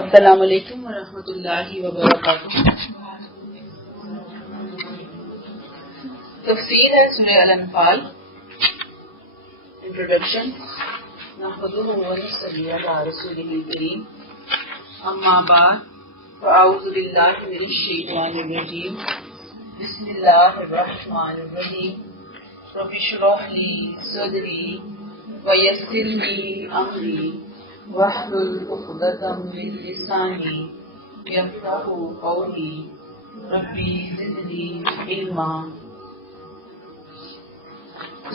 السلام علیکم ورحمۃ اللہ وبرکاتہ۔ تفسیر ہے سورہ الانفال۔ انٹروڈکشن۔ نحمدہ ونصلی علی رسولہ الکریم، اما بعد فاعوذ باللہ من الشیطان الرجیم، بسم اللہ الرحمن الرحیم۔ رب اشرح لی صدری ویسر لی امری واحلل عقدۃ من لسانی یفقہوا قولی، ربی زدنی علما۔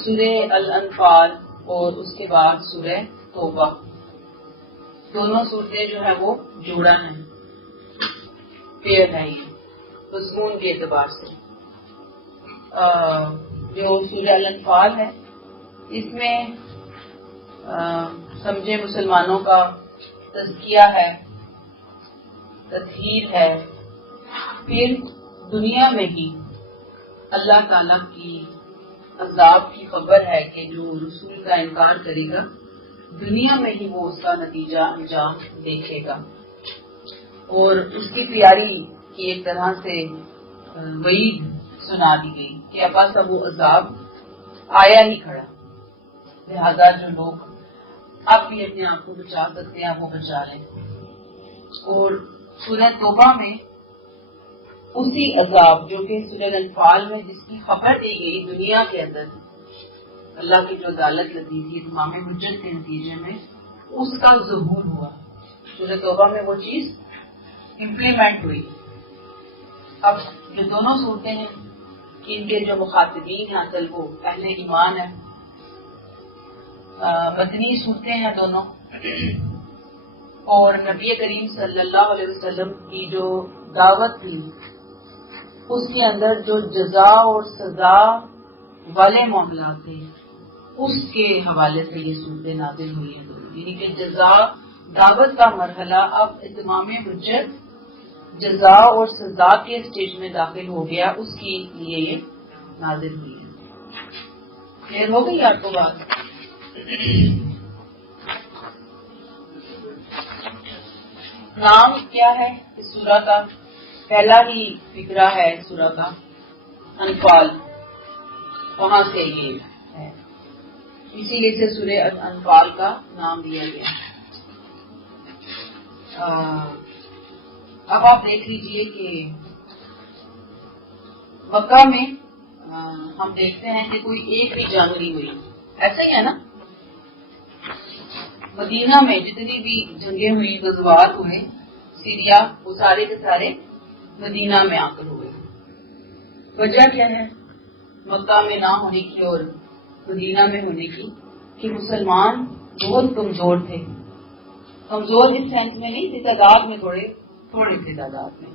سورہ الانفال اور اس کے بعد سورہ توبہ، دونوں صورتیں جو ہے وہ جوڑا ہیں، پیئر ہے یہ مضمون کے اعتبار سے۔ جو سورہ الانفال ہے اس میں سمجھے مسلمانوں کا تزکیہ ہے، تطہیر ہے، پھر دنیا میں ہی اللہ تعالیٰ کی عذاب کی خبر ہے کہ جو رسول کا انکار کرے گا دنیا میں ہی وہ اس کا نتیجہ انجام دیکھے گا، اور اس کی تیاری کی ایک طرح سے وعید سنا دی گئی کہ اب بس وہ عذاب آیا ہی کھڑا، لہذا جو لوگ اب بھی اپنے آپ کو بچا سکتے ہیں وہ بچا لیں۔ اور سورہ توبہ میں اسی عذاب جو کہ سورہ الانفال میں جس کی خبر دی گئی دنیا کے اندر اللہ کی جو عدالت لگی تھی اتمام حجت کے نتیجے میں، اس کا ظہور ہوا۔ سورہ توبہ میں وہ چیز امپلیمنٹ ہوئی۔ اب جو دونوں صورتیں ہیں ان کے جو مخاطبین ہیں اصل وہ اہل ایمان ہے، مدنی صورتیں ہیں دونوں، اور نبی کریم صلی اللہ علیہ وسلم کی جو دعوت تھی اس کے اندر جو جزا اور سزا والے معاملات تھے اس کے حوالے سے یہ صورتیں نازل ہوئی ہیں دونوں، یعنی کہ جزا دعوت کا مرحلہ اب اتمام حجت جزا اور سزا کے سٹیج میں داخل ہو گیا، اس کے لیے یہ نازل ہوئی ہے۔ کلیئر ہو گئی آپ کو بات؟ نام کیا ہے اس سورہ کا؟ پہلا ہی فقرہ ہے اس سورہ کا انفال، وہاں سے یہ ہے، اسی لیے سے سورہ انفال کا نام دیا گیا۔ اب آپ دیکھ لیجئے کہ مکہ میں ہم دیکھتے ہیں کہ کوئی ایک بھی جنگ نہیں ہوئی، ایسا ہی ہے نا؟ مدینہ میں جتنی بھی جنگیں ہوئی، غزوات ہوئے، سیریا، وہ سارے کے سارے مدینہ میں آ کر ہوئے۔ وجہ کیا ہے مکہ میں نہ ہونے کی اور مدینہ میں ہونے کی؟ کہ مسلمان بہت کمزور تھے، کمزور اس سینس میں نہیں تھے، تعداد میں تھوڑے تھے تعداد میں۔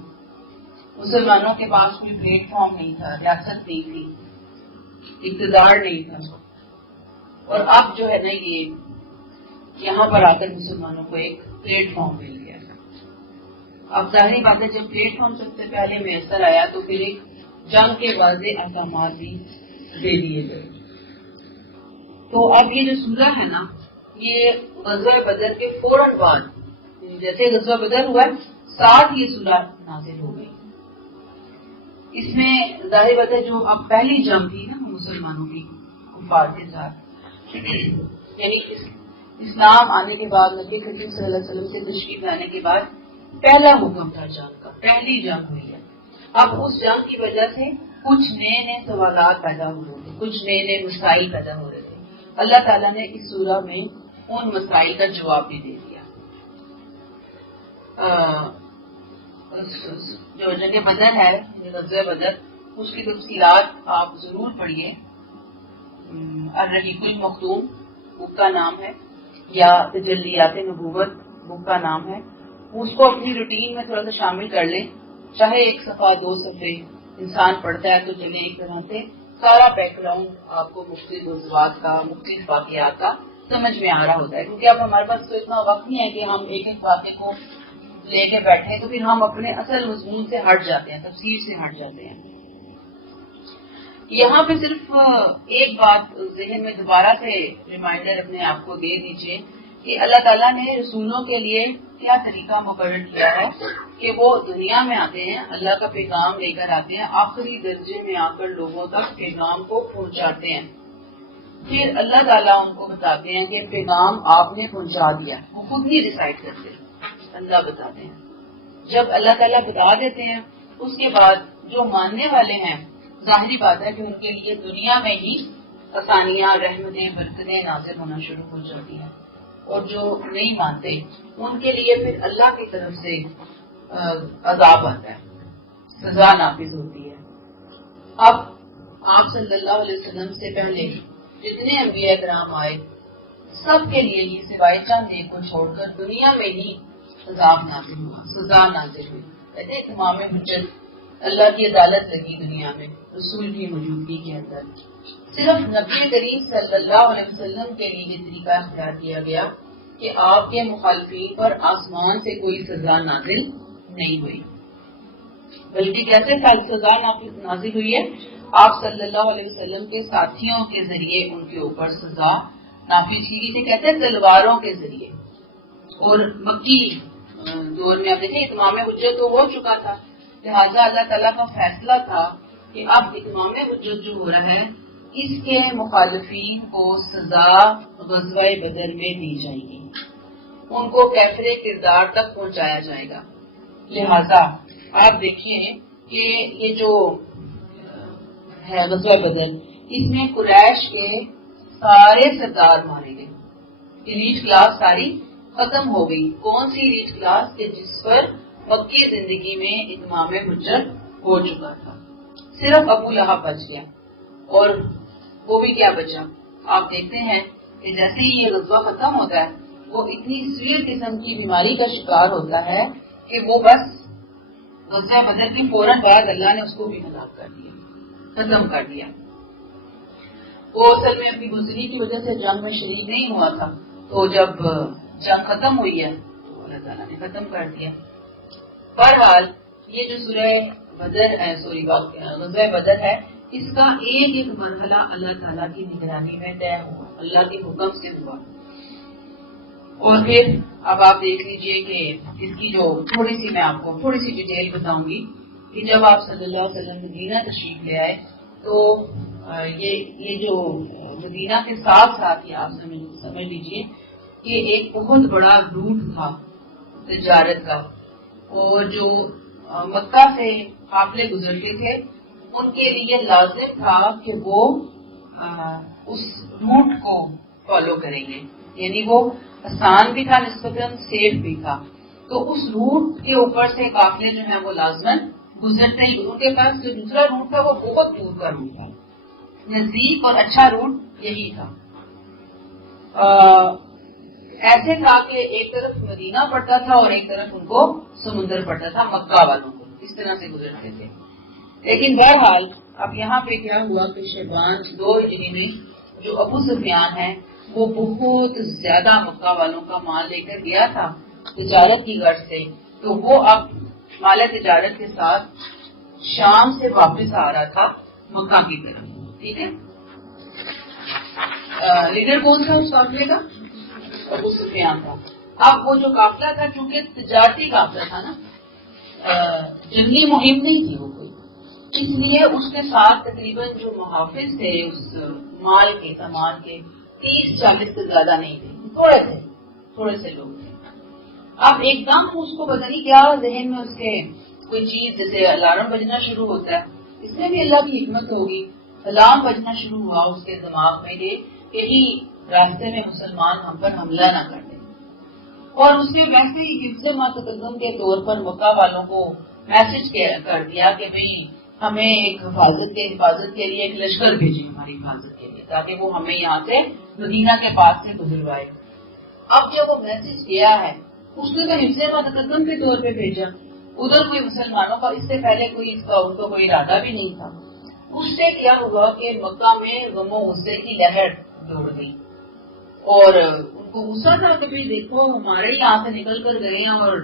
مسلمانوں کے پاس کوئی پلیٹ فارم نہیں تھا، ریاست نہیں تھی، اقتدار نہیں تھا، اور اب جو ہے نا یہ یہاں پر آ کر مسلمانوں کو ایک پلیٹ فارم مل گیا۔ اب ظاہری بات ہے جب پلیٹ فارم سب سے پہلے میسر آیا تو پھر ایک جنگ کے واضح احکامات بھی دے دیے گئے۔ تو اب یہ جو سورہ ہے نا یہ غزوہ بدر کے فوراً بعد، جیسے غزوہ بدر ہوا ساتھ یہ سورہ نازل ہو گئی۔ اس میں ظاہر بات ہے جو اب پہلی جنگ تھی نا مسلمانوں کی کفار کے ساتھ، یعنی اسلام آنے کے بعد نبی کریم صلی اللہ علیہ وسلم سے تشریف لانے کے بعد پہلا حکم تھا جنگ کا، پہلی جنگ ہوئی ہے۔ اب اس جنگ کی وجہ سے کچھ نئے سوالات پیدا ہو رہے تھے، کچھ نئے مسائل پیدا ہو رہے تھے۔ اللہ تعالیٰ نے اس سورہ میں ان مسائل کا جواب بھی دے دیا۔ جو جنگ بدر ہے، غزوہ بدر، اس کی تفصیلات آپ ضرور پڑھیے۔ الرحیق المختوم بک کا نام ہے، یا تجلیات نبوت بک کا نام ہے، اس کو اپنی روٹین میں تھوڑا سا شامل کر لیں، چاہے ایک صفحہ 2 صفحے انسان پڑھتا ہے تو چلے ایک طرح سے سارا بیک گراؤنڈ آپ کو مختلف موضوعات کا، مختلف واقعات کا سمجھ میں آ رہا ہوتا ہے، کیونکہ اب ہمارے پاس تو اتنا وقت نہیں ہے کہ ہم ایک ایک واقعے کو لے کے بیٹھے تو پھر ہم اپنے اصل مضمون سے ہٹ جاتے ہیں، تفسیر سے ہٹ جاتے ہیں۔ یہاں پہ صرف ایک بات ذہن میں دوبارہ سے ریمائنڈر اپنے آپ کو دے دیجیے کہ اللہ تعالیٰ نے رسولوں کے لیے کیا طریقہ مقرر کیا ہے کہ وہ دنیا میں آتے ہیں، اللہ کا پیغام لے کر آتے ہیں، آخری درجے میں آ کر لوگوں تک پیغام کو پہنچاتے ہیں، پھر اللہ تعالیٰ ان کو بتاتے ہیں کہ پیغام آپ نے پہنچا دیا، وہ خود نہیں ڈیسائیڈ کرتے، اللہ بتاتے ہیں۔ جب اللہ تعالیٰ بتا دیتے ہیں اس کے بعد جو ماننے والے ہیں ظاہری بات ہے کہ ان کے لیے دنیا میں ہی آسانیاں، رحمتیں، برکتیں نازل ہونا شروع ہو جاتی ہیں، اور جو نہیں مانتے ان کے لیے پھر اللہ کی طرف سے عذاب آتا ہے، سزا نافذ ہوتی ہے۔ اب آپ صلی اللہ علیہ وسلم سے پہلے جتنے انبیاء کرام آئے سب کے لیے ہی سوائے چند ایک کو چھوڑ کر دنیا میں ہی عذاب نازل ہوا، سزا نازل ہوئی۔ کہتے ہیں تمام حجت، اللہ کی عدالت لگی دنیا میں رسول کی موجودگی کے اندر۔ صرف نبی کریم صلی اللہ علیہ وسلم کے لیے یہ طریقہ اختیار کیا گیا کہ آپ کے مخالفین پر آسمان سے کوئی سزا نازل نہیں ہوئی، بلکہ کیسے سزا نازل ہوئی ہے؟ آپ صلی اللہ علیہ وسلم کے ساتھیوں کے ذریعے ان کے اوپر سزا نافذ کی گئی تھی، کہتے ہیں تلواروں کے ذریعے۔ اور مکی دور میں اب دیکھیں اتمام حجت تو ہو چکا تھا، لہٰذا اللہ تعالیٰ کا فیصلہ تھا کہ اب اتمام حجت جو ہو رہا ہے اس کے مخالفین کو سزا غزوہ بدر میں دی جائے گی، ان کو کیفر کردار تک پہنچایا جائے گا۔ لہٰذا آپ دیکھیے کہ یہ جو ہے غزوہ بدر، اس میں قریش کے سارے سردار مارے گئے، ایلیٹ کلاس ساری ختم ہو گئی۔ کون سی ایلیٹ کلاس کہ جس پر مکی زندگی میں اتمام حجت ہو چکا تھا، صرف ابو لہب بچ گیا، اور وہ بھی کیا بچا؟ آپ دیکھتے ہیں کہ جیسے ہی یہ غزوہ ختم ہوتا ہے وہ اتنی سویر قسم کی بیماری کا شکار ہوتا ہے کہ وہ بس غزوہ بدر کے فوراً بعد اللہ نے اس کو بھی ہلاک کر دیا، ختم کر دیا۔ وہ اصل میں اپنی گزری کی وجہ سے جنگ میں شریک نہیں ہوا تھا، تو جب جنگ ختم ہوئی ہے تو اللہ تعالیٰ نے ختم کر دیا۔ بہرحال یہ جو سورہ بدر ہے، غزوہ بدر ہے، اس کا ایک ایک مرحلہ اللہ تعالیٰ کی نگرانی میں طے ہوا، اللہ کے حکم سے ہوا۔ اور پھر اب آپ دیکھ لیجئے کہ اس کی جو تھوڑی سی میں آپ کو تھوڑی سی ڈیٹیل بتاؤں گی کہ جب آپ صلی اللہ علیہ وسلم مدینہ تشریف لے آئے تو یہ جو مدینہ کے ساتھ ساتھ ہی آپ سمجھ لیجئے کہ ایک بہت بڑا روٹ تھا تجارت کا، اور جو مکہ سے قافلے گزرتے تھے ان کے لیے لازم تھا کہ وہ اس روٹ کو فالو کریں گے، یعنی وہ آسان بھی تھا، نسبتاً سیف بھی تھا، تو اس روٹ کے اوپر سے قافلے جو ہیں وہ لازماً گزرتے ہی، ان کے پاس جو دوسرا روٹ تھا وہ بہت دور کا روٹ تھا، نزدیک اور اچھا روٹ یہی تھا۔ ایسے تھا کہ ایک طرف مدینہ پڑتا تھا اور ایک طرف ان کو سمندر پڑتا تھا، مکہ والوں کو اس طرح سے گزرتے تھے۔ لیکن بہرحال اب یہاں پہ کیا ہوا کہ شعبان 2 ہجری میں جو ابو سفیان ہے وہ بہت زیادہ مکہ والوں کا مال لے کر گیا تھا تجارت کی غرض سے، تو وہ اب مال تجارت کے ساتھ شام سے واپس آ رہا تھا مکہ کی طرف، ٹھیک ہے۔ لیڈر کون تھا اس قافلے کا؟ ابو سفیان تھا۔ اب وہ جو قافلہ تھا چونکہ تجارتی قافلہ تھا نا، جنگی مہم نہیں تھی وہ کوئی، اس لیے اس کے ساتھ تقریباً جو محافظ تھے اس مال کے سامان کے 30-40 سے زیادہ نہیں تھے، تھوڑے سے لوگ تھے۔ اب ایک دم اس کو پتہ نہیں کیا ذہن میں اس کے کوئی چیز جیسے الارم بجنا شروع ہوتا ہے، اس میں بھی اللہ کی حکمت ہوگی، الارم بجنا شروع ہوا اس کے دماغ میں کہ کہیں راستے میں مسلمان ہم پر حملہ نہ کر دیں، اور اس نے ویسے ہی حفظ ما تقدم کے طور پر مکہ والوں کو میسج کر دیا کہ بھئی ہمیں ایک حفاظت کے لیے ایک لشکر بھیجیں ہماری حفاظت کے لیے، تاکہ وہ ہمیں یہاں سے مدینہ کے پاس سے گزروائے۔ اب جب وہ میسج کیا ہے اس نے تو حفظ ما تقدم کے طور پہ بھیجا، ادھر کوئی مسلمانوں کا اس سے پہلے ان کا کوئی ارادہ بھی نہیں تھا۔ اس سے کیا ہوا کہ مکہ میں غم و غصے کی لہر دوڑ گئی، اور ان کو غصہ تھا کہ بھئی دیکھو ہمارے یہاں سے نکل کر گئے ہیں اور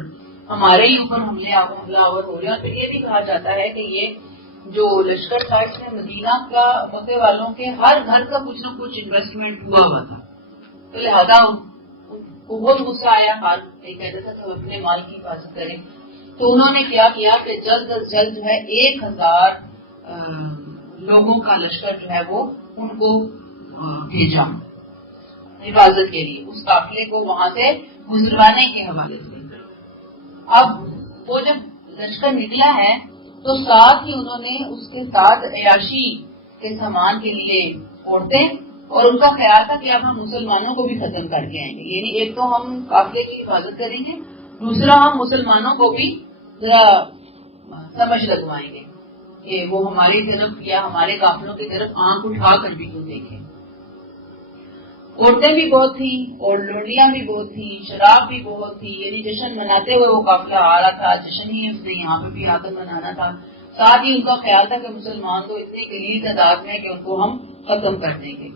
ہمارے ہی اوپر حملہ آور ہو رہے ہیں۔ اور پھر یہ بھی کہا جاتا ہے کہ یہ جو لشکر تھا اس میں مدینہ کا مکے والوں کے ہر گھر کا کچھ نہ کچھ انویسٹمنٹ ہوا تھا، تو لہٰذا کو بہت غصہ آیا، ہر ایک کہتا تھا کہ اپنے مال کی حفاظت کریں، تو انہوں نے کیا کہ جلد از جلد جو ہے 1000 لوگوں کا لشکر جو ہے وہ ان کو بھیجا حفاظت کے لیے، اس قافلے کو وہاں سے گزروانے کے حوالے سے۔ اب وہ جب لشکر نکلا ہے تو ساتھ ہی انہوں نے اس کے ساتھ عیاشی کے سامان کے لیے عورتیں، اور ان کا خیال تھا کہ اب ہم مسلمانوں کو بھی ختم کر کے آئیں گے، یعنی ایک تو ہم قافلے کی حفاظت کریں گے، دوسرا ہم مسلمانوں کو بھی ذرا سمجھ لگوائیں گے کہ وہ ہماری طرف یا ہمارے قافلوں کی طرف آنکھ اٹھا کر بھی کیوں دیکھیں۔ عورتیں بھی بہت تھیں اور لوڈیاں بھی بہت تھیں، شراب بھی بہت تھی، یعنی جشن مناتے ہوئے وہ قافلہ آ رہا تھا، جشن ہی اس نے یہاں پہ بھی آ کر منانا تھا، ساتھ ہی ان کا خیال تھا کہ مسلمان تو اتنی قلیل تعداد میں کہ ان کو ہم ختم کر دیں گے۔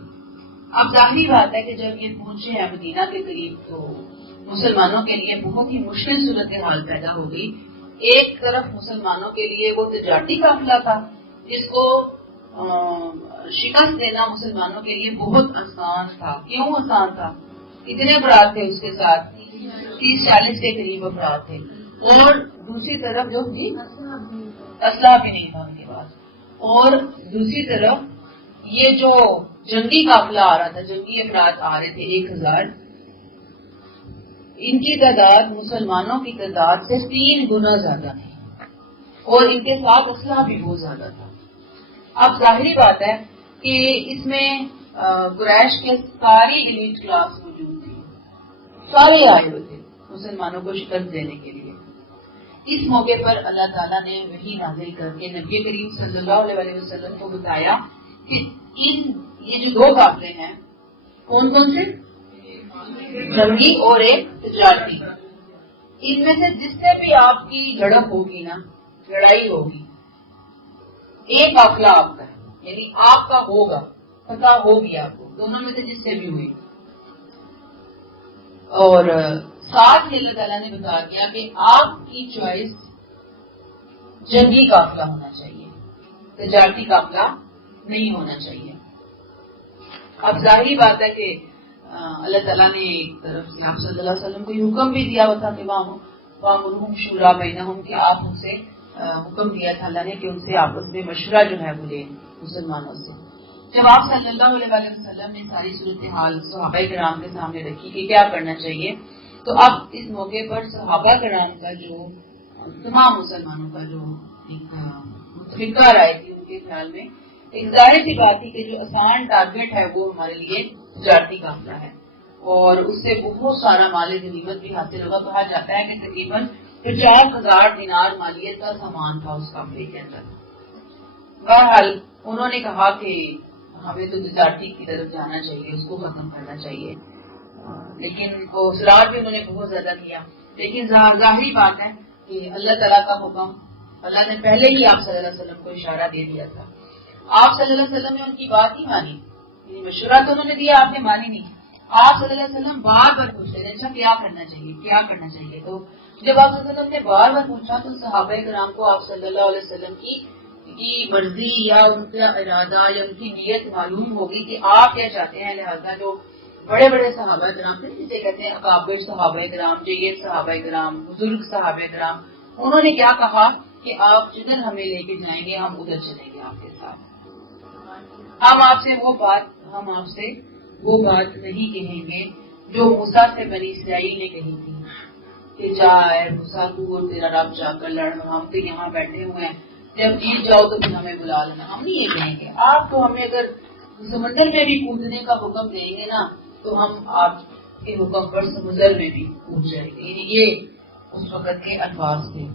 اب ظاہری بات ہے کہ جب یہ پہنچے ہیں مدینہ کے قریب تو مسلمانوں کے لیے بہت ہی مشکل صورتحال پیدا ہو گئی۔ ایک طرف مسلمانوں کے لیے وہ تجارتی قافلہ تھا جس کو شکست دینا مسلمانوں کے لیے بہت آسان تھا۔ کیوں آسان تھا؟ اتنے افراد تھے اس کے ساتھ، 30-40 کے قریب افراد تھے، اور دوسری طرف جو بھی اسلحہ بھی نہیں تھا ان کے پاس، اور دوسری طرف یہ جو جنگی قافلہ آ رہا تھا، جنگی افراد آ رہے تھے 1000، ان کی تعداد مسلمانوں کی تعداد سے 3 گنا زیادہ تھی، اور ان کے ساتھ اسلحہ بھی بہت زیادہ تھا۔ اب ظاہری بات ہے کہ اس میں قریش کے ساری ایلیٹ کلاس موجود تھی، سارے آئے ہوئے تھے مسلمانوں کو شکست دینے کے لیے۔ اس موقع پر اللہ تعالیٰ نے وحی نازل کر کے نبی کریم صلی اللہ علیہ وسلم کو بتایا کہ یہ جو 2 قافلے ہیں کون کون سے؟ جنگی اور ایک تجارتی، ان میں سے جس سے بھی آپ کی جھڑپ ہوگی نا، لڑائی ہوگی، ایک قافلہ آپ کا ہے، یعنی آپ کا ہوگا، پتہ ہوگی آپ کو، دونوں میں سے جس سے بھی ہوئی۔ اور ساتھ ہی اللہ تعالیٰ نے بتا دیا کہ آپ کی چوائس جنگی قافلہ ہونا چاہیے، تجارتی قافلہ نہیں ہونا چاہیے۔ اب ظاہری بات ہے کہ اللہ تعالیٰ نے ایک طرف سے آپ صلی اللہ علیہ وسلم کو یہ حکم بھی دیا ہوا تھا کہ وَأَمُرْهُمْ شُورَىٰ بَيْنَهُمْ، کہ آپ ان سے حکم دیا تھا اللہ نے کہ ان سے آپس میں مشورہ جو ہے وہ لیں مسلمانوں سے۔ جب آپ صلی اللہ علیہ وسلم نے ساری صورتحال صحابہ کرام کے سامنے رکھی کہ کیا کرنا چاہیے، تو اب اس موقع پر صحابہ کرام کا جو تمام مسلمانوں کا جو ایک متفقہ رائے تھی ان کے خیال میں ایک ظاہر سی بات تھی کہ جو آسان ٹارگیٹ ہے وہ ہمارے لیے تجارتی قافلہ ہے، اور اس سے بہت سارا مال غنیمت بھی حاصل ہوگا۔ کہا جاتا ہے کہ تقریباً 50,000 دینار مالیت کا سامان تھا اس قافلے کے اندر۔ بہرحال انہوں نے کہا کہ ہمیں تو تجارتی کی طرف جانا چاہیے، اس کو ختم کرنا چاہیے، لیکن اصرار بھی انہوں نے بہت زیادہ کیا۔ لیکن ظاہری بات ہے کہ اللہ تعالیٰ کا حکم، اللہ نے پہلے ہی آپ صلی اللہ علیہ وسلم کو اشارہ دے دیا تھا، آپ صلی اللہ علیہ وسلم نے ان کی بات ہی مانی، یعنی مشورہ تو انہوں نے دیا، آپ نے مانی نہیں۔ آپ صلی اللہ علیہ وسلم بار بار پوچھتے تھے اچھا کیا کرنا چاہیے، کیا کرنا چاہیے، تو جب آپ صلی اللہ علیہ وسلم نے بار بار پوچھا تو صحابہ کرام کو آپ صلی اللہ علیہ وسلم کی مرضی یا ان کا ارادہ یا ان کی نیت معلوم ہوگی کہ آپ کیا چاہتے ہیں، لہذا جو بڑے بڑے صحابہ کرام تھے جسے کہتے ہیں اکابر صحابہ کرام، جید صحابہ کرام، بزرگ صحابہ کرام، انہوں نے کیا کہا کہ آپ جدھر ہمیں لے کے جائیں گے ہم ادھر چلیں گے آپ کے ساتھ، ہم آپ سے وہ بات نہیں کہیں گے جو موسیٰ سے بنی اسرائیل نے کہی تھی کہ جا اے موسیٰ تو اور تیرا رب جا کر لڑ، ہم تو یہاں بیٹھے ہوئے ہیں، جب جیت جاؤ تو پھر ہمیں بلا لینا۔ ہم نہیں یہ کہیں گے، آپ تو ہمیں اگر سمندر میں بھی کودنے کا حکم دیں گے نا تو ہم آپ کے حکم پر سمندر میں بھی کود جائیں گے، یعنی یہ اس وقت کے الفاظ تھے۔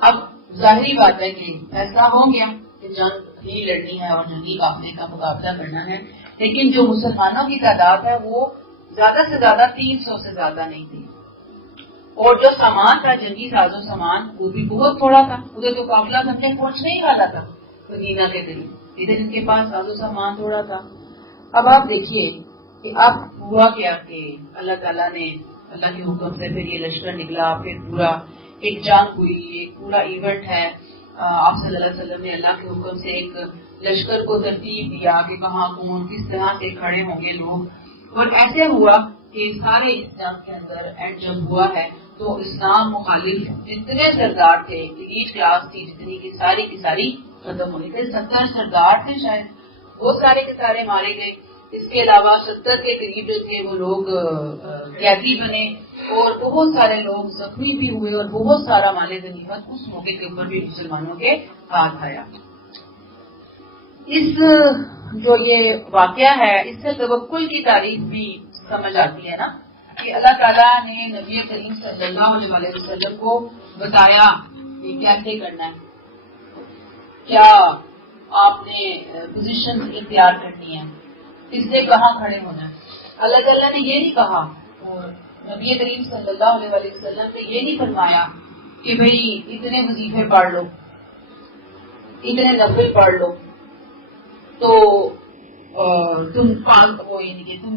اب ظاہری بات ہے کہ فیصلہ ہو گیا کہ جنگ ہی لڑنی ہے اور جنگی قافلے کا مقابلہ کرنا ہے، لیکن جو مسلمانوں کی تعداد ہے وہ زیادہ سے زیادہ 300 سے زیادہ نہیں تھی، اور جو سامان تھا جنگی ساز و سامان وہ بھی بہت تھوڑا تھا، ادھر تو قافلہ سمجھے پہنچنے ہی والا تھا مدینہ کے قریب، ادھر ان کے پاس ساز و سامان تھوڑا تھا۔ اب آپ دیکھیے کہ اب ہوا کیا کہ اللہ تعالیٰ نے اللہ کے حکم سے پھر یہ لشکر نکلا، پھر پورا ایک جنگ ہوئی، ایک پورا ایونٹ ہے، آپ صلی اللہ علیہ وسلم نے اللہ کے حکم سے ایک لشکر کو ترتیب دیا کہ کہاں کون کس طرح سے کھڑے ہوں گے لوگ، اور ایسے ہوا کہ سارے اس جنگ کے اندر اینڈ جب ہوا ہے تو اسلام مخالف جتنے سردار تھے، ایلیٹ کلاس تھی جتنی کی ساری ختم ہوئی تھے. 70 سردار تھے شاید، وہ سارے کے سارے مارے گئے. اس کے علاوہ 70 کے قریب جو تھے وہ لوگ قیدی بنے، اور بہت سارے لوگ زخمی بھی ہوئے، اور بہت سارا مال غنیمت اس موقع کے اوپر بھی مسلمانوں کے ہاتھ آیا. اس جو یہ واقعہ ہے اس سے توکل کی تعریف بھی سمجھ آتی ہے نا، کہ اللہ تعالیٰ نے نبی کریم صلی اللہ علیہ وسلم کو بتایا کہ کیسے کرنا ہے، کیا آپ نے پوزیشن اختیار کرنی ہے، کس سے کہاں کھڑے ہونا ہے. اللہ تعالیٰ نے یہ نہیں کہا، اور نبی کریم صلی اللہ علیہ وسلم نے یہ نہیں فرمایا کہ بھئی اتنے وظیفے پڑھ لو، اتنے نفل پڑھ لو تو تم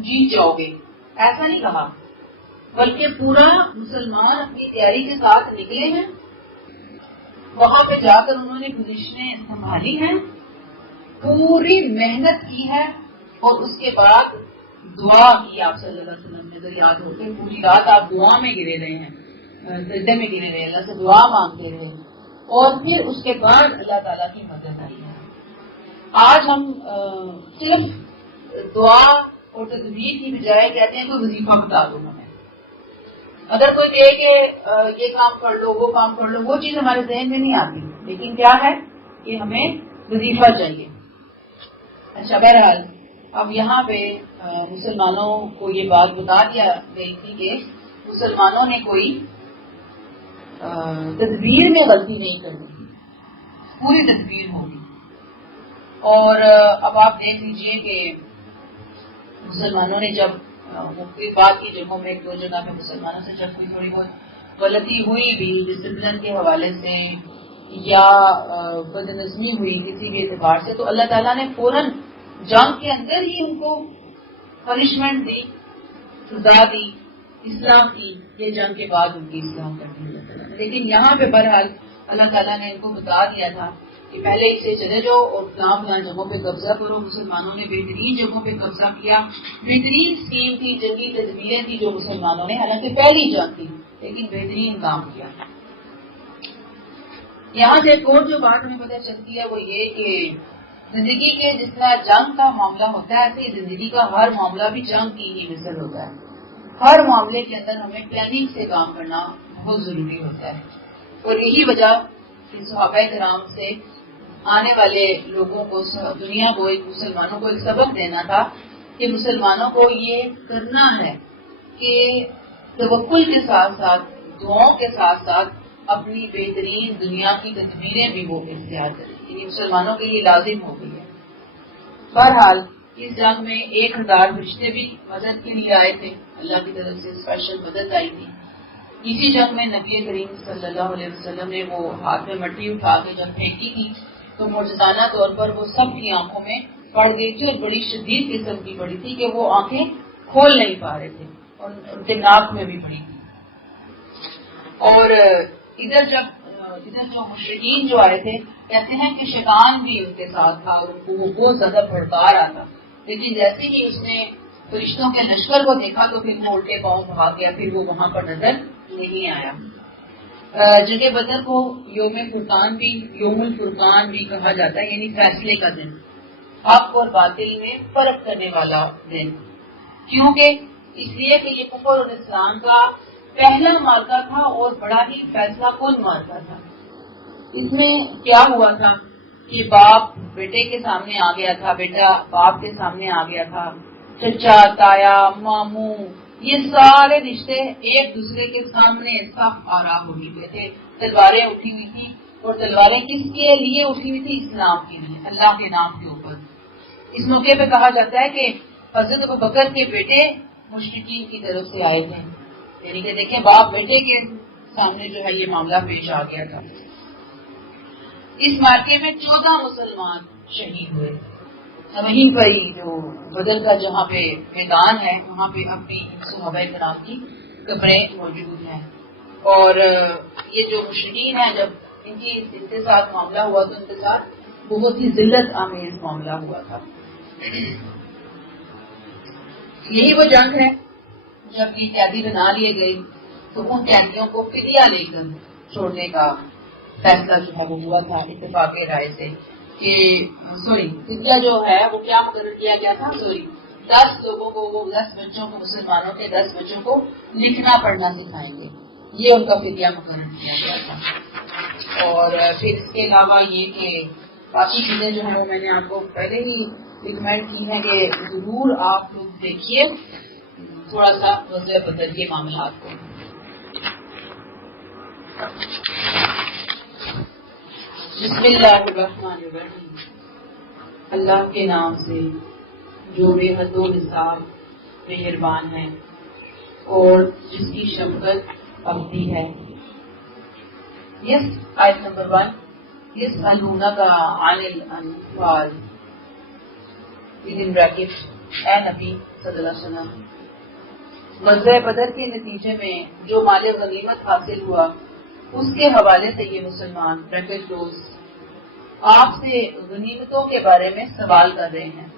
جیت جاؤ گے. ایسا نہیں کہا، بلکہ پورا مسلمان اپنی تیاری کے ساتھ نکلے ہیں، وہاں پہ جا کر انہوں نے پوزیشنیں سنبھالی ہیں، پوری محنت کی ہے، اور اس کے بعد دعا کی. آپ صلی اللہ علیہ وسلم نے اگر یاد ہو کہ پوری رات آپ دعا میں گرے رہے ہیں، سجدے میں گرے رہے، اللہ سے دعا مانگتے رہے، اور پھر اس کے بعد اللہ تعالیٰ کی مدد آئی ہے. آج ہم صرف دعا اور تدبیر کی بجائے کہتے ہیں کوئی وظیفہ بتا دو ہمیں. اگر کوئی کہے کہ یہ کام کر لو، وہ کام کر لو، وہ چیز ہمارے ذہن میں نہیں آتی، لیکن کیا ہے کہ ہمیں وظیفہ چاہیے. اچھا، بہرحال اب یہاں پہ مسلمانوں کو یہ بات بتا دیا گئی تھی کہ مسلمانوں نے کوئی تدبیر میں غلطی نہیں کرنی، پوری تدبیر ہوگی. اور اب آپ دیکھ لیجئے کہ مسلمانوں نے جب مختلف بات کی جگہوں میں، ایک دو جگہ پہ مسلمانوں سے جب کوئی تھوڑی بہت غلطی ہوئی بھی ڈسپلن کے حوالے سے یا بد نظمی ہوئی کسی بھی اعتبار سے، تو اللہ تعالیٰ نے فوراً جنگ کے اندر ہی ان کو پنشمنٹ دی، سزا دی، اصلاح کی. یہ جنگ کے بعد ان کی اصلاح کر دی اللہ تعالیٰ نے. لیکن یہاں پہ بہرحال اللہ تعالیٰ نے ان کو بتا دیا تھا کہ پہلے اسے چلے جاؤ اور فلاں جگہوں پہ قبضہ کرو. مسلمانوں نے بہترین جگہوں پہ قبضہ کیا، بہترین اسکیم تھی، جنگی تدبیریں تھی جو مسلمانوں نے، حالانکہ پہلی جنگ تھی لیکن بہترین کام کیا. یہاں سے ایک اور جو بات ہمیں پتہ چلتی ہے وہ یہ کہ زندگی کے جس طرح جنگ کا معاملہ ہوتا ہے، ایسے زندگی کا ہر معاملہ بھی جنگ کی ہی مثل ہوتا ہے. ہر معاملے کے اندر ہمیں پلاننگ سے کام کرنا بہت ضروری ہوتا ہے. اور یہی وجہ کہ صحابہ کرام سے آنے والے لوگوں کو، دنیا کو، ایک مسلمانوں کو ایک سبق دینا تھا کہ مسلمانوں کو یہ کرنا ہے کہ توکل کے ساتھ ساتھ، دعاؤں کے ساتھ ساتھ اپنی بہترین دنیا کی تدبیریں بھی وہ اختیار کریں. یعنی مسلمانوں کے لیے لازم ہو گئی ہے. بہرحال اس جنگ میں 1000 فرشتے بھی مدد کے لیے آئے تھے، اللہ کی طرف سے اسپیشل مدد آئی تھی. اسی جنگ میں نبی کریم صلی اللہ علیہ وسلم نے وہ ہاتھ میں مٹی اٹھا کے جب پھینکی تھی تو معجزانہ طور پر وہ سب کی آنکھوں میں پڑ گئی تھی، اور بڑی شدید قسم کی پڑی تھی کہ وہ آنکھیں کھول نہیں پا رہے تھے، اور ان کے ناک میں بھی پڑی تھی. اور ادھر جو مشرکین جو آئے تھے، کہتے ہیں کہ شیطان بھی ان کے ساتھ تھا، اور وہ بہت زیادہ بھڑکا رہا تھا. لیکن جیسے ہی اس نے فرشتوں کے لشکر کو دیکھا تو پھر وہ الٹے پاؤں بھاگ گیا، پھر وہ وہاں پر نظر نہیں آیا. جنگ بدر کو یوم الفرقان بھی کہا جاتا ہے، یعنی فیصلے کا دن، حق اور باطل میں فرق کرنے والا دن. کیونکہ اس لیے کہ یہ کفر اور اسلام کا پہلا معرکہ تھا اور بڑا ہی فیصلہ کن معرکہ تھا. اس میں کیا ہوا تھا کہ باپ بیٹے کے سامنے آ گیا تھا، بیٹا باپ کے سامنے آ گیا تھا، چچا، تایا، ماموں، یہ سارے رشتے ایک دوسرے کے سامنے صف آرا ہوئے ہوئے تھے. تلواریں اٹھی ہوئی تھی، اور تلواریں کس کے لیے اٹھی ہوئی تھی؟ اسلام کے لیے، اللہ کے نام کے اوپر. اس موقع پہ کہا جاتا ہے کہ حضرت ابوبکر کے بیٹے مشرکین کی طرف سے آئے تھے، یعنی کہ دیکھیں باپ بیٹے کے سامنے جو ہے یہ معاملہ پیش آ گیا تھا. اس معرکے میں 14 مسلمان شہید ہوئے. وہیں پر ہی جو بدر کا جہاں پہ میدان ہے وہاں پہ اب بھی صحابہ کرام کی قبریں موجود ہیں. اور یہ جو مشرکین ہیں جب ان کے ساتھ معاملہ ہوا تو ان کے ساتھ بہت ہی ذلت آمیز معاملہ ہوا تھا. یہی وہ جنگ ہے جب یہ قیدی بنا لیے گئے تو ان قیدیوں کو فدیہ لے کر چھوڑنے کا فیصلہ جو ہے وہ ہوا تھا اتفاق رائے سے کہ فدیہ جو ہے وہ کیا مقرر کیا گیا تھا 10 لوگوں کو، وہ 10 بچوں کو، مسلمانوں کے 10 بچوں کو لکھنا پڑھنا سکھائیں گے. یہ ان کا فدیہ مقرر کیا گیا تھا. اور پھر اس کے علاوہ یہ کہ باقی چیزیں جو ہیں وہ میں نے آپ کو پہلے ہی ریکمینڈ کی ہیں کہ ضرور آپ لوگ دیکھیے، تھوڑا سا وضع بدلیے معاملات کو. بسم اللہ الرحمن الرحیم. اللہ کے نام سے جو بے حد و نصاب مہربان ہے اور جس کی شفقت ابدی ہے. یس آیت نمبر 1. یسألونک عن الانفال اے نبی صلی اللہ علیہ وسلم، غزوہ بدر کے نتیجے میں جو مال غنیمت حاصل ہوا اس کے حوالے سے یہ مسلمان بریکٹ کلوز آپ سے غنیمتوں کے بارے میں سوال کر رہے ہیں.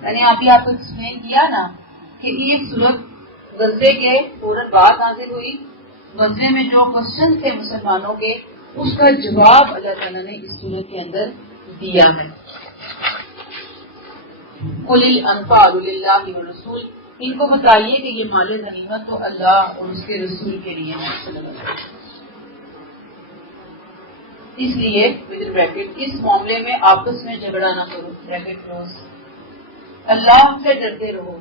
میں نے آپ کو ایکسپلین کیا نا کہ یہ صورت غزوے کے فوراً بعد نازل ہوئی. غزوے میں جو کوشچن تھے مسلمانوں کے اس کا جواب اللہ تعالیٰ نے اس صورت کے اندر دیا ہے. قل الانفال للہ والرسول، ان کو بتائیے کہ یہ مال غنیمت تو اللہ اور اس کے رسول کے لیے ہے. اس لیے ود بریکٹ اس معاملے میں آپس میں جھگڑا نہ کرو، بریکٹ کلوز. اللہ سے ڈرتے رہو،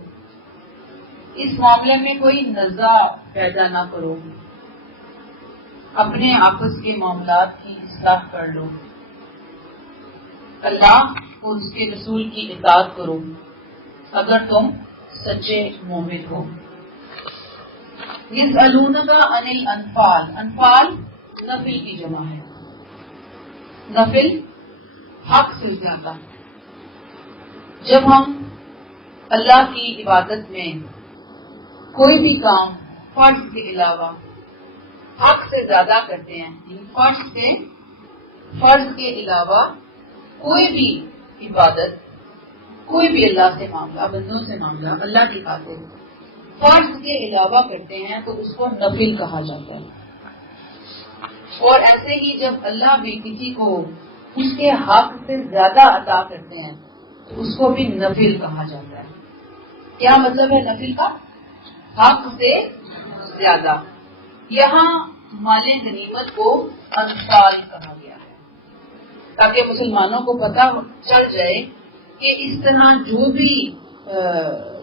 اس معاملے میں کوئی نزاع پیدا نہ کرو، اپنے آپس کے معاملات کی اصلاح کر لو، اللہ اور اس کے رسول کی اطاعت کرو اگر تم سچے مومن ہو. یسألونک عن الانفال، انفال نفل کی جمع ہے. نفل حق سے زیادہ. جب ہم اللہ کی عبادت میں کوئی بھی کام فرض کے علاوہ حق سے زیادہ کرتے ہیں، فرض کے علاوہ کوئی بھی عبادت، کوئی بھی اللہ سے معاملہ، بندوں سے معاملہ اللہ کی خاطر فرض کے علاوہ کرتے ہیں تو اس کو نفل کہا جاتا ہے. اور ایسے ہی جب اللہ بھی کسی کو اس کے حق سے زیادہ عطا کرتے ہیں تو اس کو بھی نفل کہا جاتا ہے. کیا مطلب ہے نفل کا؟ حق سے زیادہ. یہاں مال غنیمت کو انفال کہا گیا ہے تاکہ مسلمانوں کو پتہ چل جائے کہ اس طرح جو بھی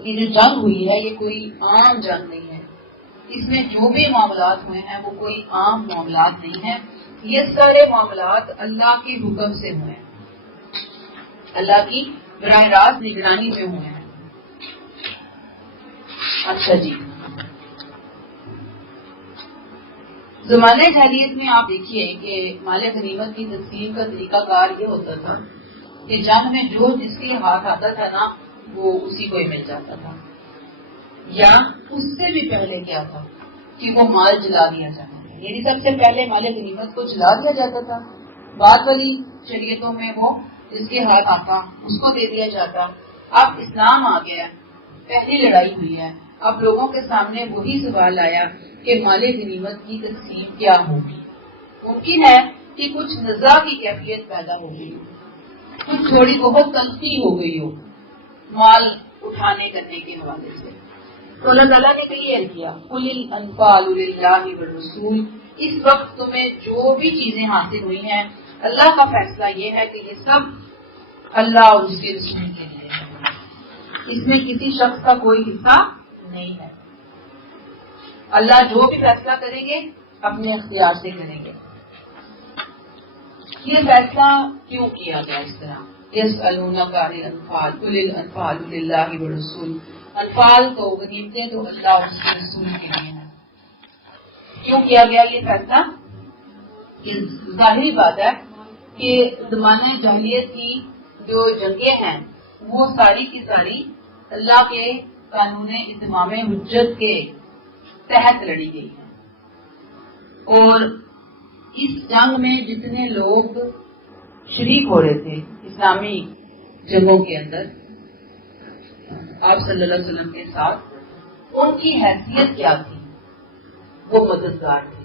یہ جو جنگ ہوئی ہے یہ کوئی عام جنگ نہیں ہے. اس میں جو بھی معاملات ہوئے ہیں وہ کوئی عام معاملات نہیں ہیں. یہ سارے معاملات اللہ کے حکم سے ہوئے ہیں، اللہ کی براہ راست نگرانی میں ہوئے ہیں. اچھا جی، زمانۂ جاہلیت میں آپ دیکھیے کہ مال غنیمت کی تقسیم کا طریقہ کار یہ ہوتا تھا کہ جنگ میں جو جس کے ہاتھ آتا تھا نا وہ اسی کو ہی مل جاتا تھا، یا اس سے بھی پہلے کیا تھا کہ وہ مال جلا دیا جاتا تھا. یعنی سب سے پہلے مال غنیمت کو جلا دیا جاتا تھا. بعد والی شریعتوں میں وہ جس کے ہاتھ آتا اس کو دے دیا جاتا. اب اسلام آ گیا، پہلی لڑائی ہوئی ہے، اب لوگوں کے سامنے وہی سوال آیا کہ مال غنیمت کی تقسیم کیا ہوگی. ممکن ہے کہ کچھ نزاع کی کیفیت پیدا ہو گئی ہو، کچھ تھوڑی بہت تلخی ہو گئی ہو مال اٹھانے کرنے کے حوالے سے. تو اللہ تعالیٰ نے کلیئر کیا قل الانفال للہ والرسول. اس وقت تمہیں جو بھی چیزیں حاصل ہوئی ہیں اللہ کا فیصلہ یہ ہے کہ یہ سب اللہ اور اس کے رسول کے لیے ہے، اس میں کسی شخص کا کوئی حصہ نہیں ہے. اللہ جو بھی فیصلہ کریں گے اپنے اختیار سے کریں گے. یہ فیصلہ کیوں کیا گیا اس طرح؟ یسألونک عن الانفال قل الانفال للہ والرسول. انفال تو غنیمتیں تو اللہ اور اس کے رسول کے لیے ہیں. کیوں کیا گیا یہ فیصلہ؟ ظاہری بات ہے کہ زمانہ جاہلیت کی جو جنگیں ہیں وہ ساری کی ساری اللہ کے قانون اتمام حجت کے تحت لڑی گئی ہے، اور اس جنگ میں جتنے لوگ شریک ہو رہے تھے اسلامی جنگوں کے اندر آپ صلی اللہ علیہ وسلم کے ساتھ، ان کی حیثیت کیا تھی؟ وہ مددگار تھے،